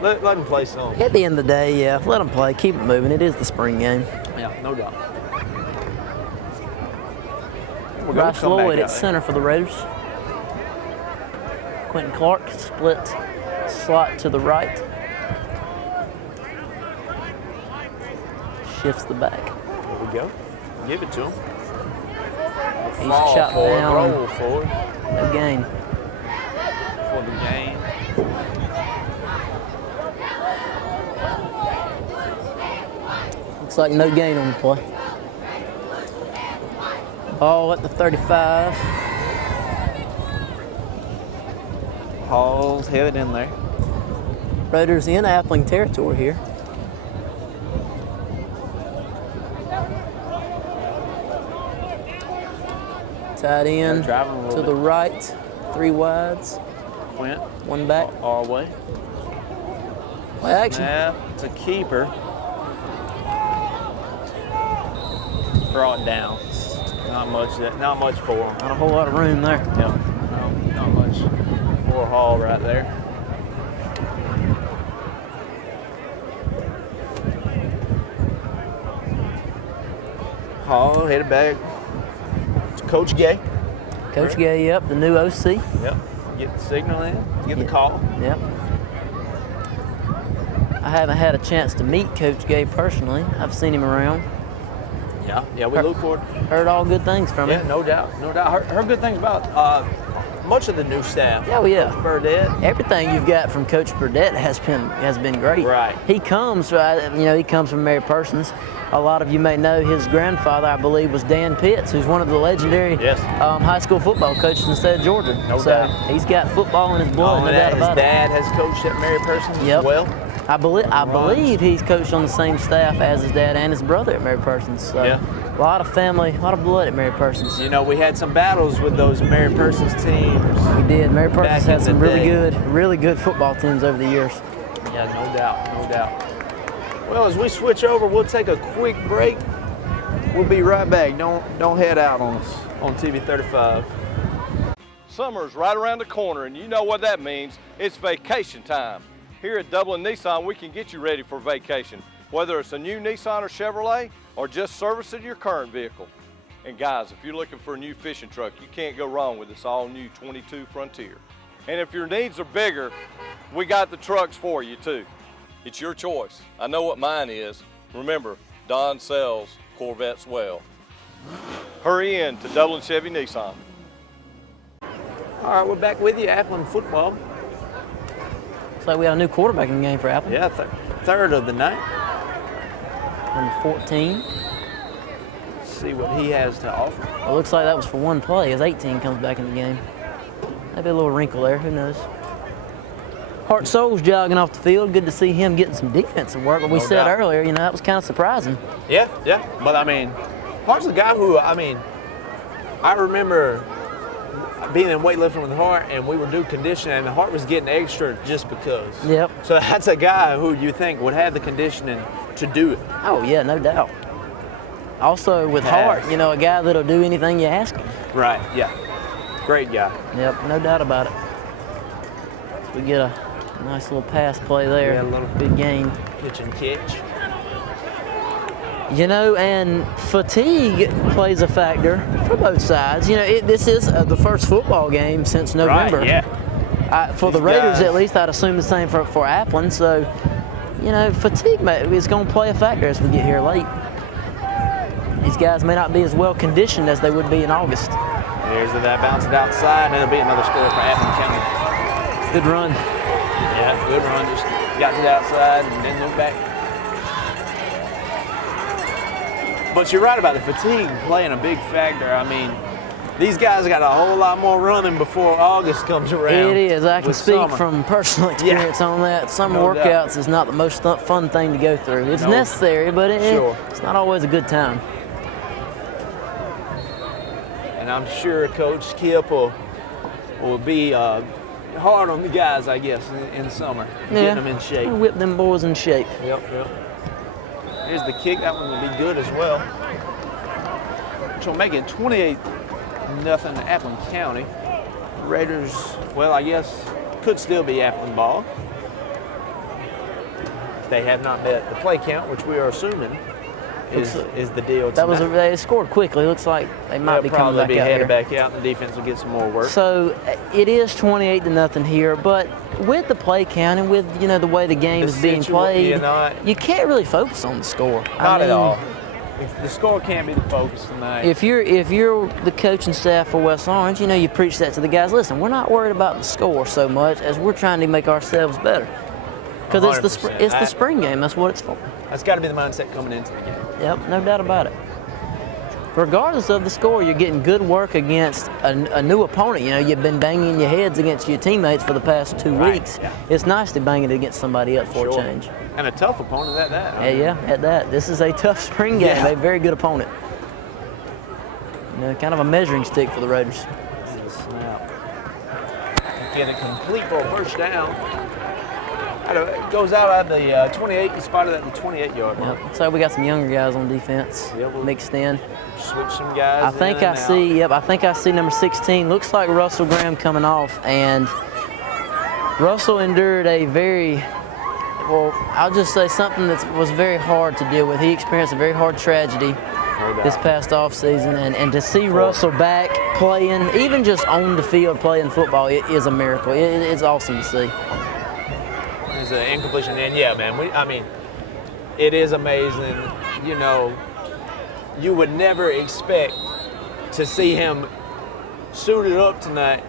let them play some. At the end of the day, yeah, let them play. Keep it moving. It is the spring game. Yeah, no doubt. Bryce Lloyd at center for the Raiders. Quentin Clark split slot to the right. Shifts the back. There we go. Give it to him. He's chopped down. Roll forward. No gain. For the game. Looks like no gain on the play. Ball at the 35. Hall's headed in there. Raiders in Appleton territory here. Tight end to the right. 3 wides. Quint. 1 back. Our way. Play action. Yeah, it's a keeper. Brought down. Not much for him. Not a whole lot of room there. Yeah. No, not much for Hall right there. Hall headed back. It's Coach Gay. Coach Gay, yep, the new OC. Yep. Get the signal in, get the call. Yep. I haven't had a chance to meet Coach Gay personally. I've seen him around. Yeah, we look forward. Heard all good things from him. Yeah, no doubt. Heard good things about much of the new staff. Oh yeah. Coach Burdett. Everything you've got from Coach Burdett has been great. Right. He comes from Mary Persons. A lot of you may know his grandfather, I believe, was Dan Pitts, who's one of the legendary high school football coaches in the state of Georgia. No doubt. He's got football in his blood. No doubt about it. His dad has coached at Mary Persons as well. I believe he's coached on the same staff as his dad and his brother at Mary Persons. So a lot of family, a lot of blood at Mary Persons. We had some battles with those Mary Persons teams. We did. Mary Persons had some really good football teams over the years. Yeah, no doubt. Well, as we switch over, we'll take a quick break. We'll be right back. Don't head out on us on TV 35. Summer's right around the corner, and you know what that means. It's vacation time. Here at Dublin Nissan, we can get you ready for vacation, whether it's a new Nissan or Chevrolet or just servicing your current vehicle. And guys, if you're looking for a new fishing truck, you can't go wrong with this all-new 22 Frontier. And if your needs are bigger, we got the trucks for you too. It's your choice. I know what mine is. Remember, Don sells Corvettes well. Hurry in to Dublin Chevy Nissan. All right, we're back with you, Appleton football. Looks like we have a new quarterback in the game for Appleton. Yeah, third of the night. Number 14. Let's see what he has to offer. Well, it looks like that was for one play as 18 comes back in the game. Maybe a little wrinkle there, who knows. Hart Souls jogging off the field. Good to see him getting some defensive work. But we said earlier, you know, that was kind of surprising. Yeah. But, I mean, Hart's a guy who, I mean, I remember being in weightlifting with Hart, and we would do conditioning, and Hart was getting extra just because. Yep. So that's a guy who you think would have the conditioning to do it. Oh, yeah, no doubt. Also, with Hart, you know, a guy that'll do anything you ask him. Right, yeah. Great guy. Yep, no doubt about it. So we get a nice little pass play there. Yeah, a little good gain. Pitch and catch. You know, and fatigue plays a factor for both sides. You know, this is the first football game since November. Right, yeah. For the Raiders, at least, I'd assume the same for Appleton. So, you know, fatigue is going to play a factor as we get here late. These guys may not be as well conditioned as they would be in August. There's that bounce it outside, and it'll be another score for Appleton County. Good run. Yeah, good run. Just got to the outside and then look back. But you're right about the fatigue playing a big factor. I mean, these guys got a whole lot more running before August comes around. It is. I can speak summer. from personal experience on that. Summer workouts is not the most fun thing to go through. It's necessary, but it's not always a good time. And I'm sure Coach Kip will be hard on the guys, I guess, in the summer, getting them in shape. Whip them boys in shape. Yep. Here's the kick. That one will be good as well. Which will make it 28-0 Appleton County. Raiders, well, I guess, could still be Appleton ball. If they have not met the play count, which we are assuming is the deal tonight. They scored quickly. Looks like they might be coming back out here. Headed back out, and the defense will get some more work. So it is 28-0 here, but with the play count and with the way the game is being played, you can't really focus on the score. Not at all. The score can't be the focus tonight. If you're the coaching staff for West Orange, you preach that to the guys. Listen, we're not worried about the score so much as we're trying to make ourselves better. Because it's the spring game. That's what it's for. That's got to be the mindset coming into the game. Yep, no doubt about it. Regardless of the score, you're getting good work against a new opponent. You've been banging your heads against your teammates for the past 2 weeks. Yeah. It's nice to bang it against somebody else for a change. And a tough opponent at that. At that. This is a tough spring game. Yeah. A very good opponent. Kind of a measuring stick for the Raiders. Snap. Get it complete for a first down. It goes out at the 28. You spotted at the 28-yard line. Yep. So we got some younger guys on defense. We'll mixed in. Switch some guys. I think I see number 16. Looks like Russell Graham coming off, and Russell endured a I'll just say something that was very hard to deal with. He experienced a very hard tragedy this past off season, and to see Russell back playing, even just on the field playing football, it is a miracle. It's awesome to see. It's an incompletion, and yeah, man, it is amazing. You would never expect to see him suited up tonight,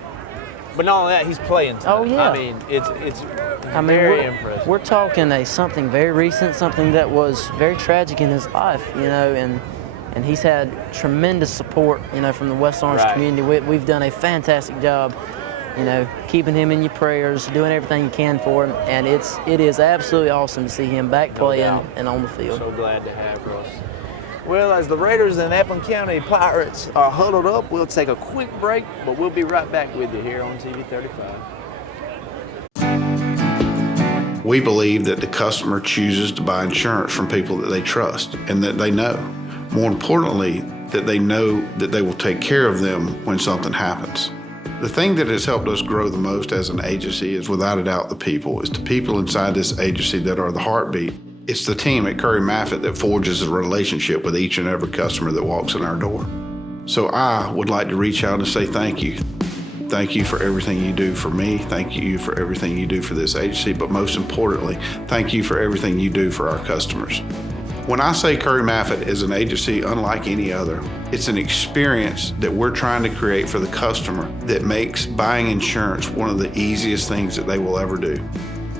but not only that, he's playing tonight. Oh yeah. It's very impressive. We're talking something very recent, something that was very tragic in his life, and he's had tremendous support, from the West Orange community. We've done a fantastic job. Keeping him in your prayers, doing everything you can for him, and it is absolutely awesome to see him back playing and on the field. So glad to have Russ. Well, as the Raiders and Appleton County Pirates are huddled up, we'll take a quick break, but we'll be right back with you here on TV 35. We believe that the customer chooses to buy insurance from people that they trust and that they know. More importantly, that they know that they will take care of them when something happens. The thing that has helped us grow the most as an agency is without a doubt the people. It's the people inside this agency that are the heartbeat. It's the team at Curry Maffitt that forges a relationship with each and every customer that walks in our door. So I would like to reach out and say thank you. Thank you for everything you do for me. Thank you for everything you do for this agency. But most importantly, thank you for everything you do for our customers. When I say Curry Maffitt is an agency unlike any other, it's an experience that we're trying to create for the customer that makes buying insurance one of the easiest things that they will ever do.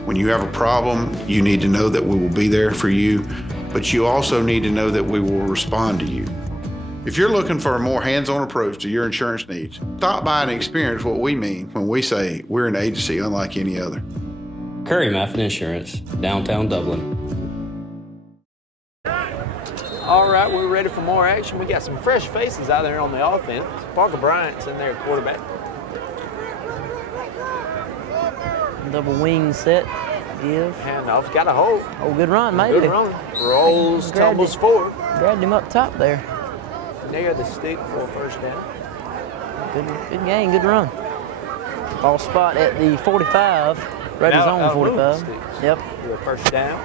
When you have a problem, you need to know that we will be there for you, but you also need to know that we will respond to you. If you're looking for a more hands-on approach to your insurance needs, stop by and experience what we mean when we say we're an agency unlike any other. Curry Maffin Insurance, downtown Dublin. All right, we're ready for more action. We got some fresh faces out there on the offense. Parker Bryant's in there at quarterback. Double wing set. Give. Handoff. Got a hold. Oh, good run, maybe. Good run. Rolls, tumbles forward. Grabbed him up top there. Near the stick for a first down. Good game, good run. Ball spot at the 45. Right his own 45. Yep. Do a first down.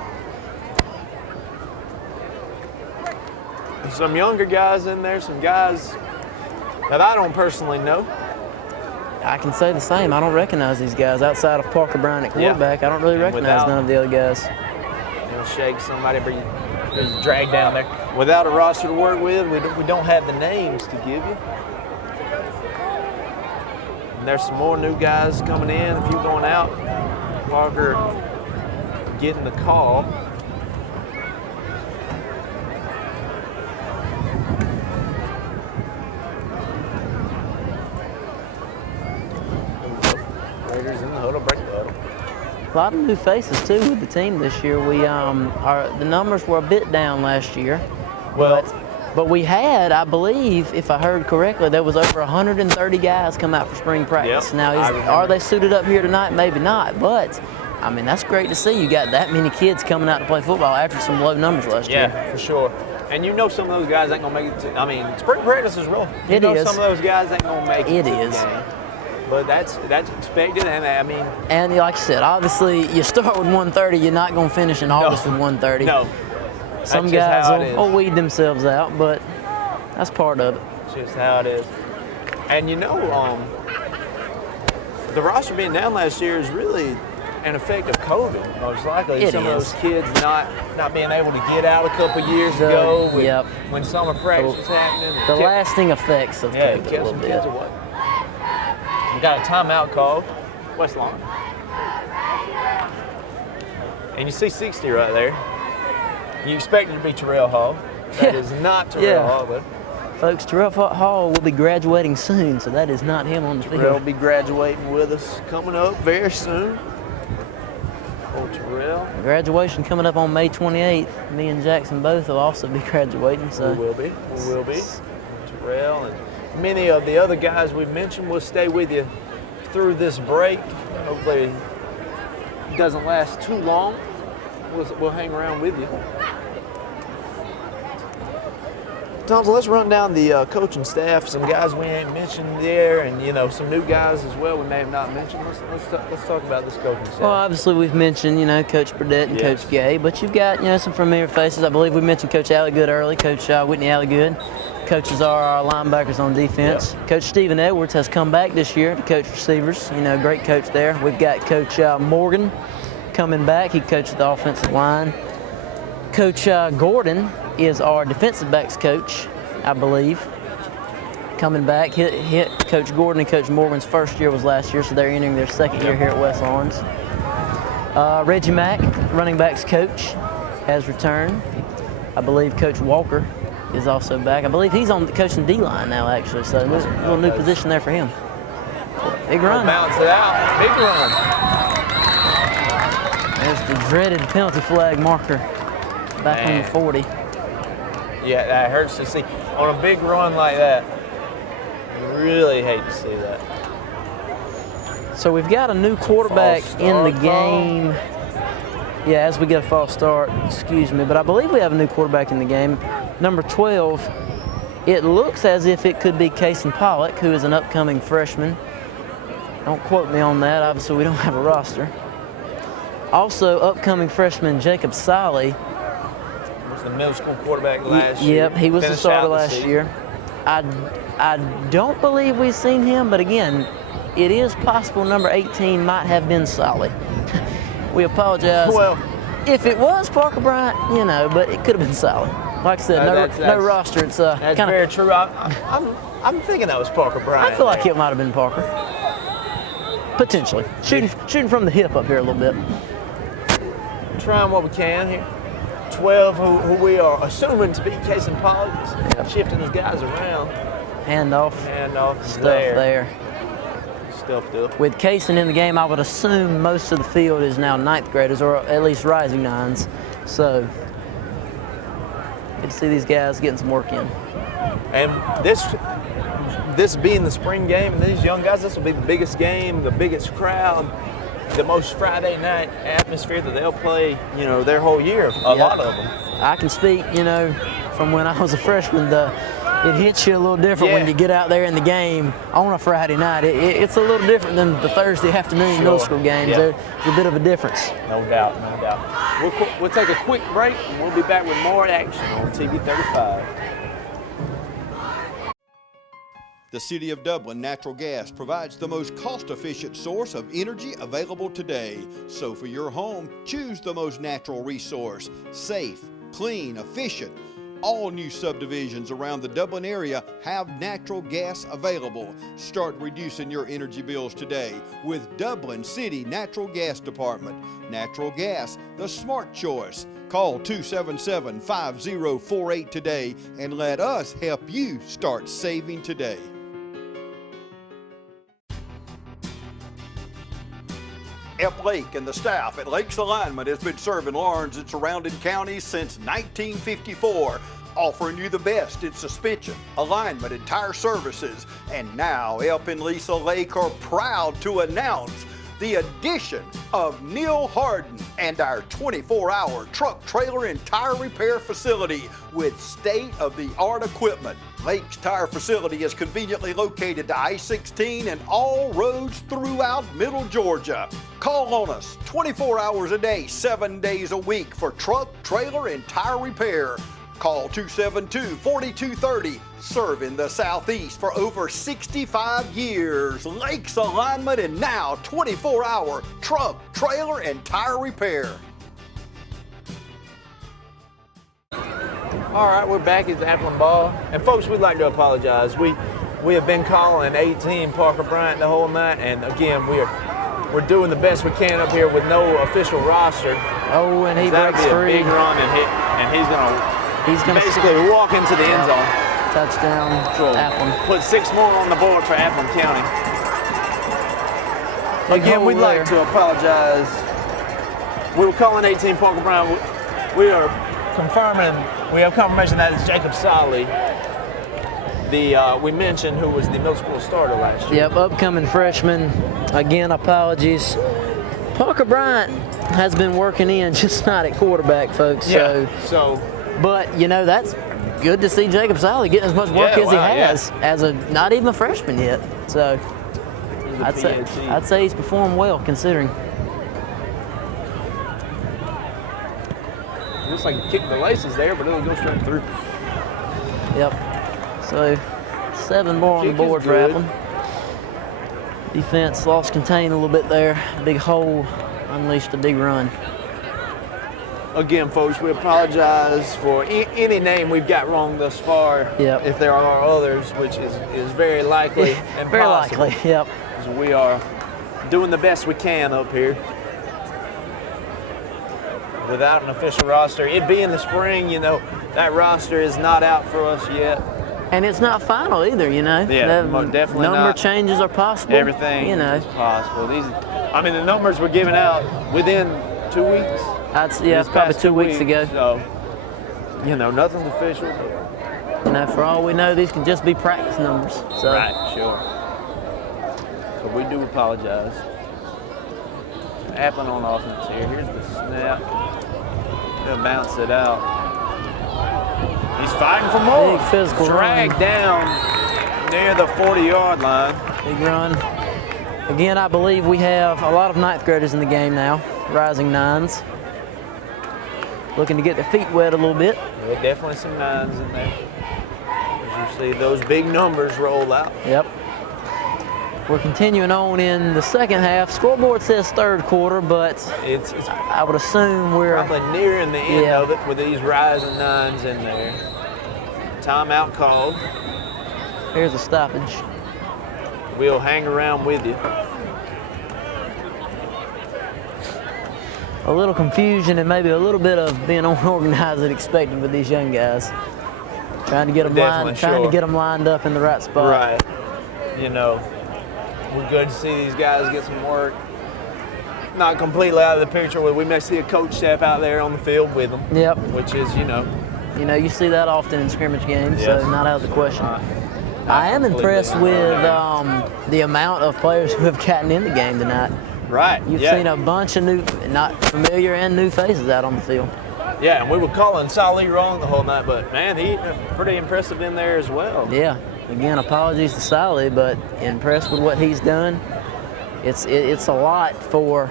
And some younger guys in there, some guys that I don't personally know. I can say the same. I don't recognize these guys outside of Parker Bryant at quarterback. I don't really recognize none of the other guys. He'll shake somebody, but he's dragged down there. Without a roster to work with, we don't have the names to give you. And there's some more new guys coming in, a few going out. Parker getting the call. Raiders in the huddle, break the huddle. A lot of new faces too with the team this year. We the numbers were a bit down last year. But we had, I believe, if I heard correctly, there was over 130 guys come out for spring practice. Yep, now, are they suited up here tonight? Maybe not, but I mean, that's great to see. You got that many kids coming out to play football after some low numbers last year. Yeah, for sure. And you know some of those guys ain't gonna make it to, I mean, spring practice is rough. It is. Some of those guys ain't gonna make it to the is. game. But that's expected, and I mean. And like I said, obviously, you start with 130, you're not gonna finish in August with 130. No. Some guys will weed themselves out, but that's part of it. It's just how it is. And you know, the roster being down last year is really an effect of COVID, most likely. Some of those kids not being able to get out a couple years ago when summer practice was happening. The lasting effects of COVID a little bit. We got a timeout called, West Lawn. And you see 60 right there. You expect it to be Terrell Hall. That is not Terrell Hall, but. Folks, Terrell Hall will be graduating soon, so that is not him on the field. Terrell will be graduating with us coming up very soon. Oh, Terrell. Graduation coming up on May 28th. Me and Jackson both will also be graduating. So we will be. Terrell and many of the other guys we've mentioned will stay with you through this break. Hopefully it doesn't last too long. We'll hang around with you. Tom, so let's run down the coaching staff. Some guys we ain't mentioned there, and some new guys as well we may have not mentioned. Let's talk about this coaching staff. Well, obviously we've mentioned Coach Burdett and Coach Gay, but you've got some familiar faces. I believe we mentioned Coach Alligood early, Coach Whitney Alligood. Coaches are our linebackers on defense. Yep. Coach Stephen Edwards has come back this year to coach receivers. Great coach there. We've got Coach Morgan coming back. He coached the offensive line. Coach Gordon is our defensive backs coach, I believe. Coming back. Hit Coach Gordon and Coach Morgan's first year was last year, so they're entering their second year here at West Lawrence. Reggie Mack, running backs coach, has returned. I believe Coach Walker is also back. I believe he's on coaching D-line now, actually, so a little new position there for him. Big run. Bounce it out. Big run. There's the dreaded penalty flag marker back on the 40. Yeah, that hurts to see. On a big run like that, you really hate to see that. So we've got a new quarterback in the game. Yeah, as we get a false start, excuse me, but I believe we have a new quarterback in the game. Number 12, it looks as if it could be Kason Pollock, who is an upcoming freshman. Don't quote me on that, obviously we don't have a roster. Also, upcoming freshman Jacob Solly. Was the middle school quarterback last year. Yep, he was the starter last year. I don't believe we've seen him, but again, it is possible number 18 might have been Solly. We apologize. Well, if it was Parker Bryant, but it could have been Solly. Like I said, no roster. It's that's very true. I'm thinking that was Parker Bryant. I feel like it might have been Parker. Potentially. Shooting from the hip up here a little bit. trying what we can here. 12 who we are assuming to be Case and Polly's, shifting those guys around. Handoff Stuff there. Stuffed up. With Kaysen in the game, I would assume most of the field is now 9th graders, or at least rising 9s. So, good to see these guys getting some work in. And this being the spring game, and these young guys, this will be the biggest game, the biggest crowd, the most Friday night atmosphere that they'll play, you know, their whole year, a lot of them. I can speak, you know, from when I was a freshman, it hits you a little different when you get out there in the game on a Friday night. It's a little different than the Thursday afternoon middle school games. There's a bit of a difference. No doubt, no doubt. We'll take a quick break, and we'll be back with more action on TV 35. The City of Dublin Natural Gas provides the most cost-efficient source of energy available today. So for your home, choose the most natural resource. Safe, clean, efficient. All new subdivisions around the Dublin area have natural gas available. Start reducing your energy bills today with Dublin City Natural Gas Department. Natural gas, the smart choice. Call 277-5048 today and let us help you start saving today. Ep Lake and the staff at Lakes Alignment has been serving Lawrence and surrounding counties since 1954, offering you the best in suspension, alignment, and tire services. And now Ep and Lisa Lake are proud to announce the addition of Neil Harden and our 24-hour truck, trailer, and tire repair facility with state-of-the-art equipment. Lake's Tire Facility is conveniently located to I-16 and all roads throughout Middle Georgia. Call on us 24 hours a day, 7 days a week for truck, trailer, and tire repair. Call 272-4230, serving the Southeast for over 65 years. Lakes Alignment and now 24-hour truck, trailer, and tire repair. All right, we're back at the Appleton Ball. And folks, we'd like to apologize. We have been calling 18 Parker Bryant the whole night, and again, we're doing the best we can up here with no official roster. Oh, and he breaks free. That'd be a big run, and he's gonna basically walk into the end zone. Touchdown, Appleton. Put 6 more on the board for Appleton County. Again, we'd like to apologize. We were calling 18 Parker Bryant. We are confirming. We have confirmation that it's Jacob Solly, we mentioned, who was the middle school starter last year. Yep, upcoming freshman. Again, apologies. Parker Bryant has been working in, just not at quarterback, folks. Yeah, but, you know, that's good to see Jacob Solly getting as much work as he has as a not even a freshman yet. So I'd say he's performed well considering. Looks like he kicked the laces there, but it'll go straight through. Yep. So 7 more on the board for Appleton. Defense lost contain a little bit there. Big hole, unleashed a big run. Again, folks, we apologize for any name we've got wrong thus far. Yep. If there are others, which is very likely and very possible. likely, yep. We are doing the best we can up here. Without an official roster, it being the spring, you know, that roster is not out for us yet. And it's not final either, you know. Yeah, definitely not. Number changes are possible. Everything is possible. The numbers were given out within 2 weeks. It's probably 2 weeks ago. So, you know, nothing's official. You know, for all we know, these can just be practice numbers. So. Right, sure. So we do apologize. Appleton on offense here. Here's the snap. He'll bounce it out. He's fighting for more. Big physical Dragged run. down near the 40-yard line. Big run. Again, I believe we have a lot of 9th graders in the game now, rising 9s. Looking to get their feet wet a little bit. Yeah, definitely some 9s in there. As you see those big numbers roll out. Yep. We're continuing on in the second half. Scoreboard says third quarter, but I would assume we're probably nearing the end of it with these rising 9s in there. Timeout called. Here's a stoppage. We'll hang around with you. a little confusion and maybe a little bit of being unorganized and expected with these young guys. Trying to get them lined up in the right spot. Right. You know, we're good to see these guys get some work. Not completely out of the picture where we may see a coach step out there on the field with them. Yep. Which is, you know, you see that often in scrimmage games, yes. so not out of the question. I am impressed with the amount of players who have gotten in the game tonight. Right. You've seen a bunch of new, not familiar and new faces out on the field. Yeah, and we were calling Sally wrong the whole night, but man, he's pretty impressive in there as well. Yeah. Again, apologies to Sally, but impressed with what he's done. It's a lot for,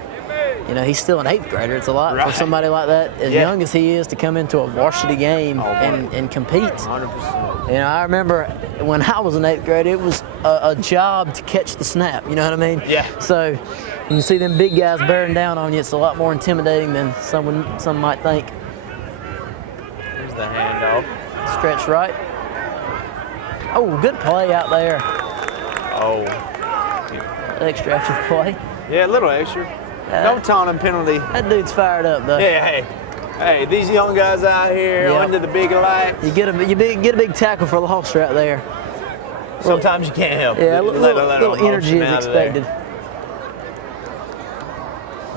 he's still an 8th grader. It's a lot for somebody like that, as young as he is, to come into a varsity game and compete. 100%. I remember when I was an 8th grader, it was a job to catch the snap. You know what I mean? Yeah. So when you see them big guys bearing down on you, it's a lot more intimidating than some might think. Here's the handoff. Stretch right. Oh, good play out there. Oh. Extra play. Yeah, a little extra. No taunting penalty. That dude's fired up, though. Yeah, hey, these young guys out here under the big lights. You get a big tackle for loss right there. Sometimes you can't help it. Yeah, a little energy is expected.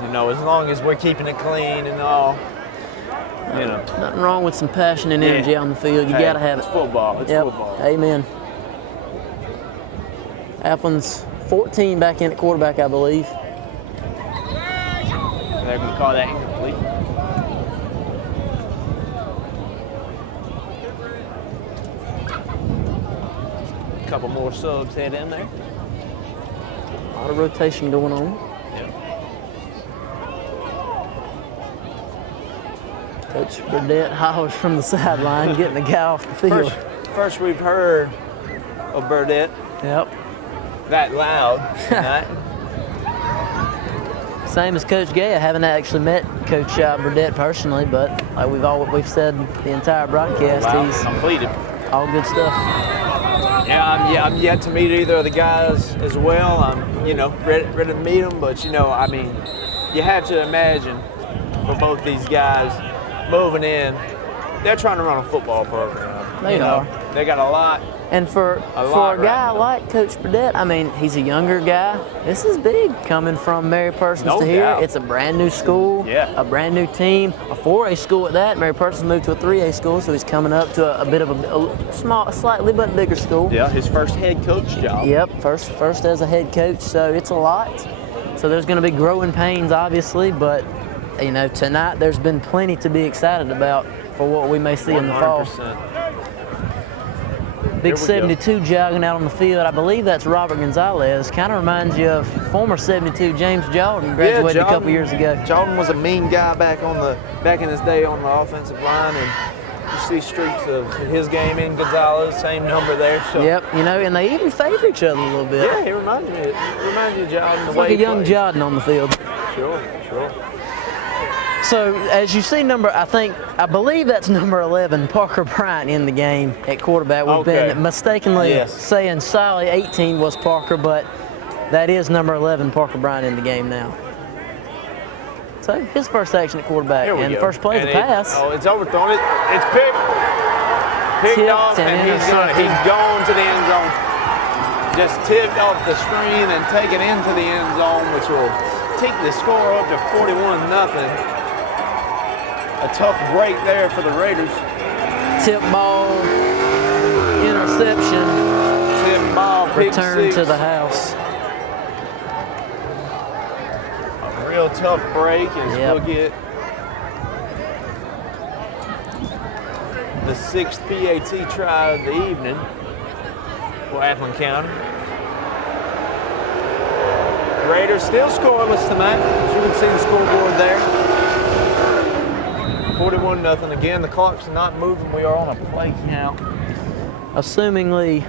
As long as we're keeping it clean and all. Nothing wrong with some passion and energy on the field. You got to have it. It's football. It's football. Amen. Appleton's 14 back in at quarterback, I believe. They're going to call that incomplete. A couple more subs head in there. A lot of rotation going on. Coach Burdett hollers from the sideline, getting the guy off the field. First we've heard of Burdett. Yep. That loud tonight. Same as Coach Gay. I haven't actually met Coach Burdett personally, but like we've said the entire broadcast, he's completed. All good stuff. Yeah, I'm yet to meet either of the guys as well. I'm, ready to meet them, but you have to imagine for both these guys moving in, they're trying to run a football program. They are. They got a lot. And for a guy like Coach Burdett, he's a younger guy. This is big coming from Mary Persons to here. It's a brand new school, a brand new team, a 4A school at that. Mary Persons moved to a 3A school, so he's coming up to a bit of a small, slightly but bigger school. Yeah, his first head coach job. Yep, first as a head coach, so it's a lot. So there's going to be growing pains, obviously, but tonight there's been plenty to be excited about for what we may see 100%. In the fall. Big 72 jogging out on the field. I believe that's Robert Gonzalez. Kind of reminds you of former 72 James Jordan, graduated a couple years ago. Jordan was a mean guy back in his day on the offensive line, and you see streaks of his game in Gonzalez, same number there. So. Yep, and they even favor each other a little bit. Yeah, he reminds me of Jordan. It's like a young Jordan on the field. Sure. So as you see I believe that's number 11, Parker Bryant, in the game at quarterback. We've been mistakenly saying Sally 18 was Parker, but that is number 11, Parker Bryant, in the game now. So his first action at quarterback, and the first play is a pass. It's overthrown. It's picked off, and he's gone to the end zone. Just tipped off the screen and taken into the end zone, which will take the score up to 41-0. A tough break there for the Raiders. Tip ball, interception. Tip ball, return to the house. A real tough break as we'll get the 6th PAT try of the evening for Appleton County. Raiders still scoreless tonight, as you can see the scoreboard there. 41-0. Again, the clock's not moving. We are on a play count. Assumingly,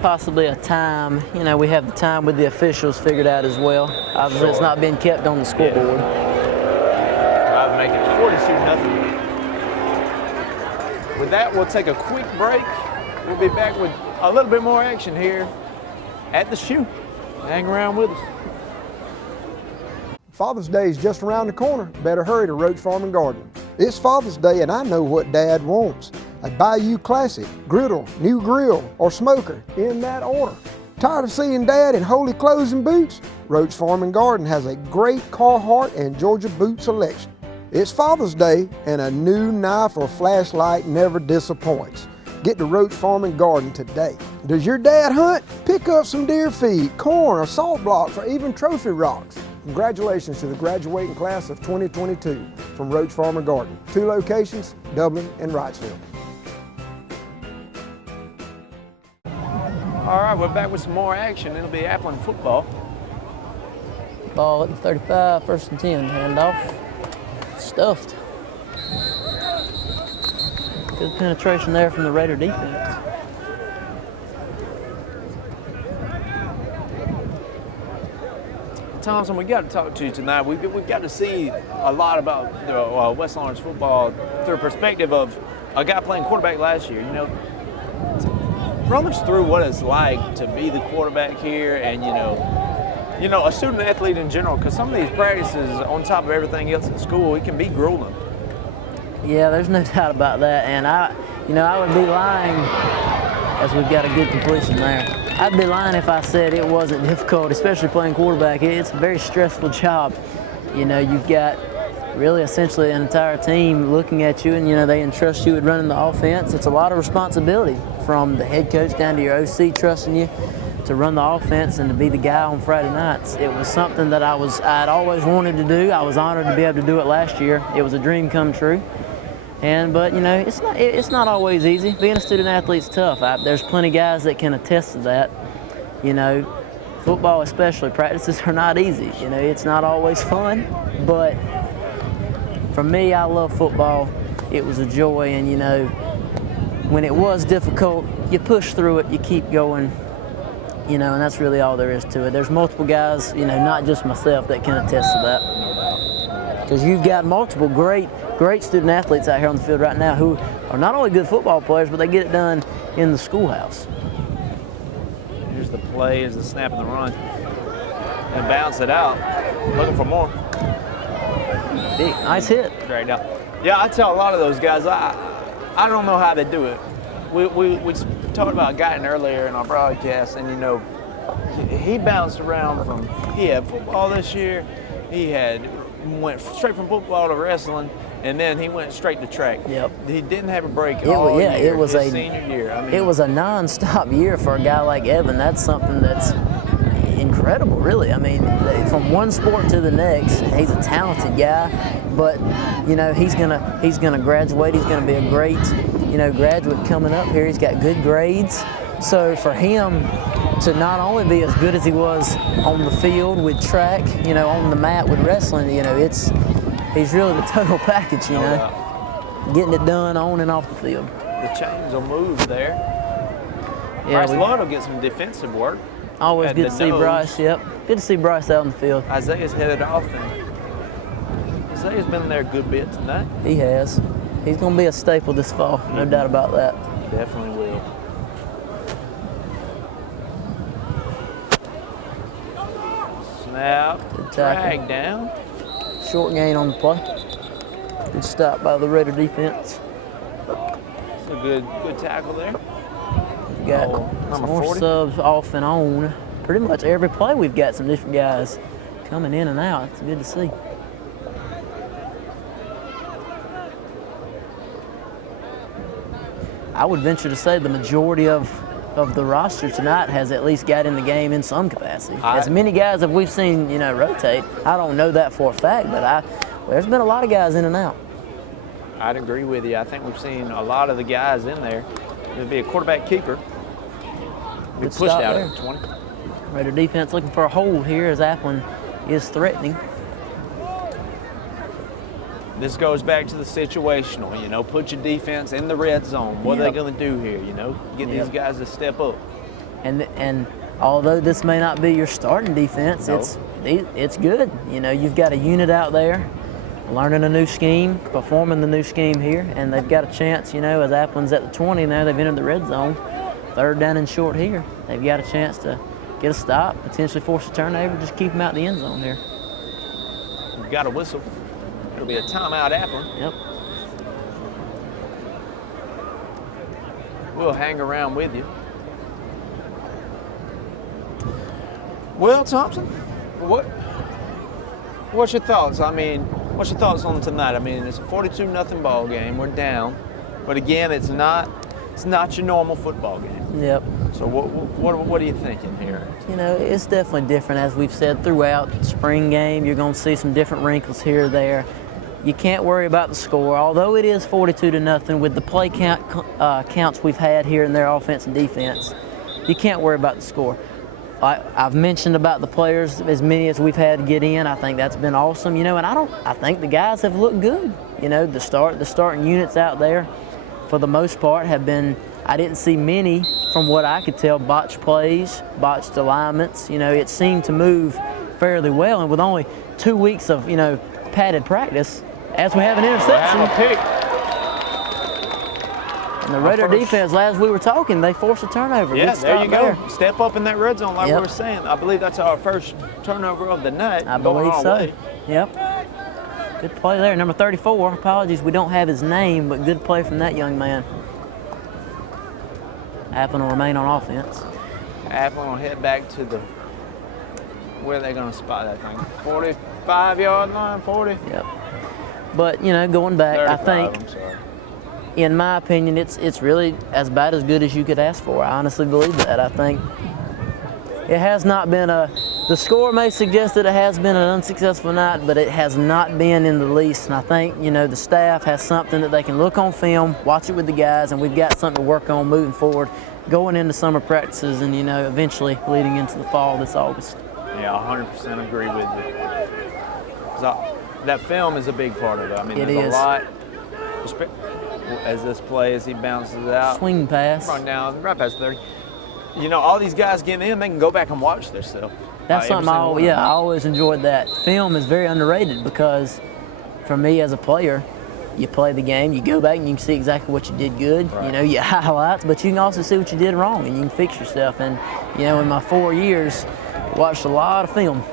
possibly a time. We have the time with the officials figured out as well. Obviously, it's not being kept on the scoreboard. I'd make it 42-0. With that, we'll take a quick break. We'll be back with a little bit more action here at the shoe. Hang around with us. Father's Day is just around the corner. Better hurry to Roach Farm and Garden. It's Father's Day and I know what Dad wants. A Bayou Classic, griddle, new grill, or smoker, in that order. Tired of seeing Dad in holey clothes and boots? Roach Farm and Garden has a great Carhartt and Georgia boot selection. It's Father's Day and a new knife or flashlight never disappoints. Get to Roach Farm and Garden today. Does your dad hunt? Pick up some deer feed, corn, or salt blocks, or even trophy rocks. Congratulations to the graduating class of 2022 from Roach Farm and Garden. 2 locations, Dublin and Wrightsville. All right, we're back with some more action. It'll be Appleton football. Ball at the 35, 1st and 10, handoff. Stuffed. Good penetration there from the Raider defense. Thompson, we got to talk to you tonight. We've got to see a lot about West Lawrence football through a perspective of a guy playing quarterback last year. You know, run us through what it's like to be the quarterback here, and you know, a student athlete in general. Because some of these practices, on top of everything else at school, it can be grueling. Yeah, there's no doubt about that. And I would be lying, as we've got a good completion there. I'd be lying if I said it wasn't difficult, especially playing quarterback. It's a very stressful job. You know, you've got really essentially an entire team looking at you, and they entrust you with running the offense. It's a lot of responsibility, from the head coach down to your OC trusting you to run the offense and to be the guy on Friday nights. It was something that I'd always wanted to do. I was honored to be able to do it last year. It was a dream come true. But it's not always easy. Being a student athlete's tough. There's plenty of guys that can attest to that. Football especially, practices are not easy. It's not always fun, but for me, I love football. It was a joy, and when it was difficult, you push through it, you keep going, and that's really all there is to it. There's multiple guys, not just myself, that can attest to that. Because you've got multiple great student athletes out here on the field right now who are not only good football players, but they get it done in the schoolhouse. Here's the play, here's the snap and the run. And bounce it out, looking for more. Big, nice hit. Right now. Yeah, I tell a lot of those guys, I don't know how they do it. We talked about Guyton earlier in our broadcast, and he bounced around he had football this year, he went straight from football to wrestling, and then he went straight to track. Yep. He didn't have a break all year. It was his senior year. It was a non-stop year for a guy like Evan. That's something that's incredible, really. From one sport to the next, he's a talented guy, but he's gonna graduate. He's gonna be a great graduate coming up here. He's got good grades, so for him to not only be as good as he was on the field with track, on the mat with wrestling, he's really the total package, getting it done on and off the field. The chains will move there. Yeah, Bryce Lloyd will get some defensive work. Always good to see Bryce, yep. Good to see Bryce out on the field. Isaiah's headed off, and Isaiah's been there a good bit tonight. He has. He's going to be a staple this fall, no doubt about that. Definitely will. Snap, drag down. Short gain on the play. Good stop by the Raider defense. It's a good tackle there. We've got some more 40 subs off and on. Pretty much every play we've got some different guys coming in and out. It's good to see. I would venture to say the majority of the roster tonight has at least got in the game in some capacity. As many guys as we've seen, rotate, I don't know that for a fact, but there's been a lot of guys in and out. I'd agree with you. I think we've seen a lot of the guys in there. There'll be a quarterback keeper. Be pushed out there. at 20. Raider defense looking for a hold here as Appleton is threatening. This goes back to the situational, put your defense in the red zone. What are they going to do here, Get these guys to step up. And although this may not be your starting defense, it's good. You've got a unit out there learning a new scheme, performing the new scheme here, and they've got a chance, as Appleton's at the 20 now, they've entered the red zone. 3rd down and short here. They've got a chance to get a stop, potentially force a turnover, just keep them out the end zone here. we've got a whistle. It'll be a timeout, Appleton. Yep. We'll hang around with you. Well, Thompson, what's your thoughts? I mean, what's your thoughts on tonight? I mean, it's a 42-0 ball game. We're down, but again, it's not your normal football game. Yep. So what are you thinking here? You know, it's definitely different, as we've said throughout the spring game. You're going to see some different wrinkles here or there. You can't worry about the score, although it is 42-0 with the play counts we've had here in their offense and defense. You can't worry about the score. I've mentioned about the players, as many as we've had to get in. I think that's been awesome, you know, and I think the guys have looked good. You know, the starting units out there, for the most part, have been. I didn't see many, from what I could tell, botched plays, botched alignments. You know, it seemed to move fairly well, and with only 2 weeks of, you know, padded practice, as we have an interception. We'll have a pick. And the Raider defense, as we were talking, they forced a turnover. Yeah, there you go. There. Step up in that red zone like we were saying. I believe that's our first turnover of the night. I believe so. Yep. Good play there. Number 34. Apologies, we don't have his name, but good play from that young man. Appleton will remain on offense. Appleton will head back to the, where are they going to spot that thing? 45-yard line, 40? Yep. But, you know, going back, 35, I think, I'm sorry. in my opinion, it's really about as good as you could ask for. I honestly believe that. I think it has not been the score may suggest that it has been an unsuccessful night, but it has not been in the least. And I think, you know, the staff has something that they can look on film, watch it with the guys, and we've got something to work on moving forward, going into summer practices and, you know, eventually leading into the fall this August. Yeah, 100% agree with you. So, that film is a big part of it. I mean, there's a lot. As this play, as he bounces it out. Swing pass. Run down, right past 30. You know, all these guys getting in, they can go back and watch themselves. That's something I always enjoyed that. Film is very underrated because, for me as a player, you play the game, you go back and you can see exactly what you did good. Right. You know, you highlights, but you can also see what you did wrong and you can fix yourself. And, you know, in my 4 years, watched a lot of film.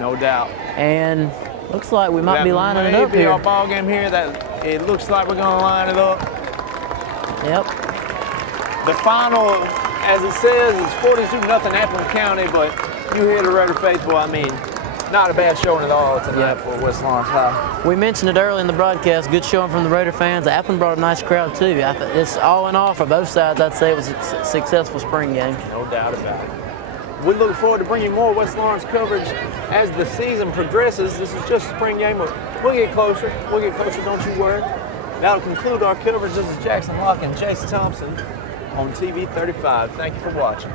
No doubt. And looks like we might be lining it up here. Our ball game here. That it looks like we're going to line it up. Yep. The final, as it says, is 42-0 Appleton County, but you hear the Raider faithful. I mean, not a bad showing at all tonight for West Lawrence High. We mentioned it early in the broadcast. Good showing from the Raider fans. Appleton brought a nice crowd too. It's all in all for both sides. I'd say it was a successful spring game. No doubt about it. We look forward to bringing more West Lawrence coverage as the season progresses. This is just a spring game, but we'll get closer. We'll get closer, don't you worry. That'll conclude our coverage. This is Jackson Locke and Jace Thompson on TV 35. Thank you for watching.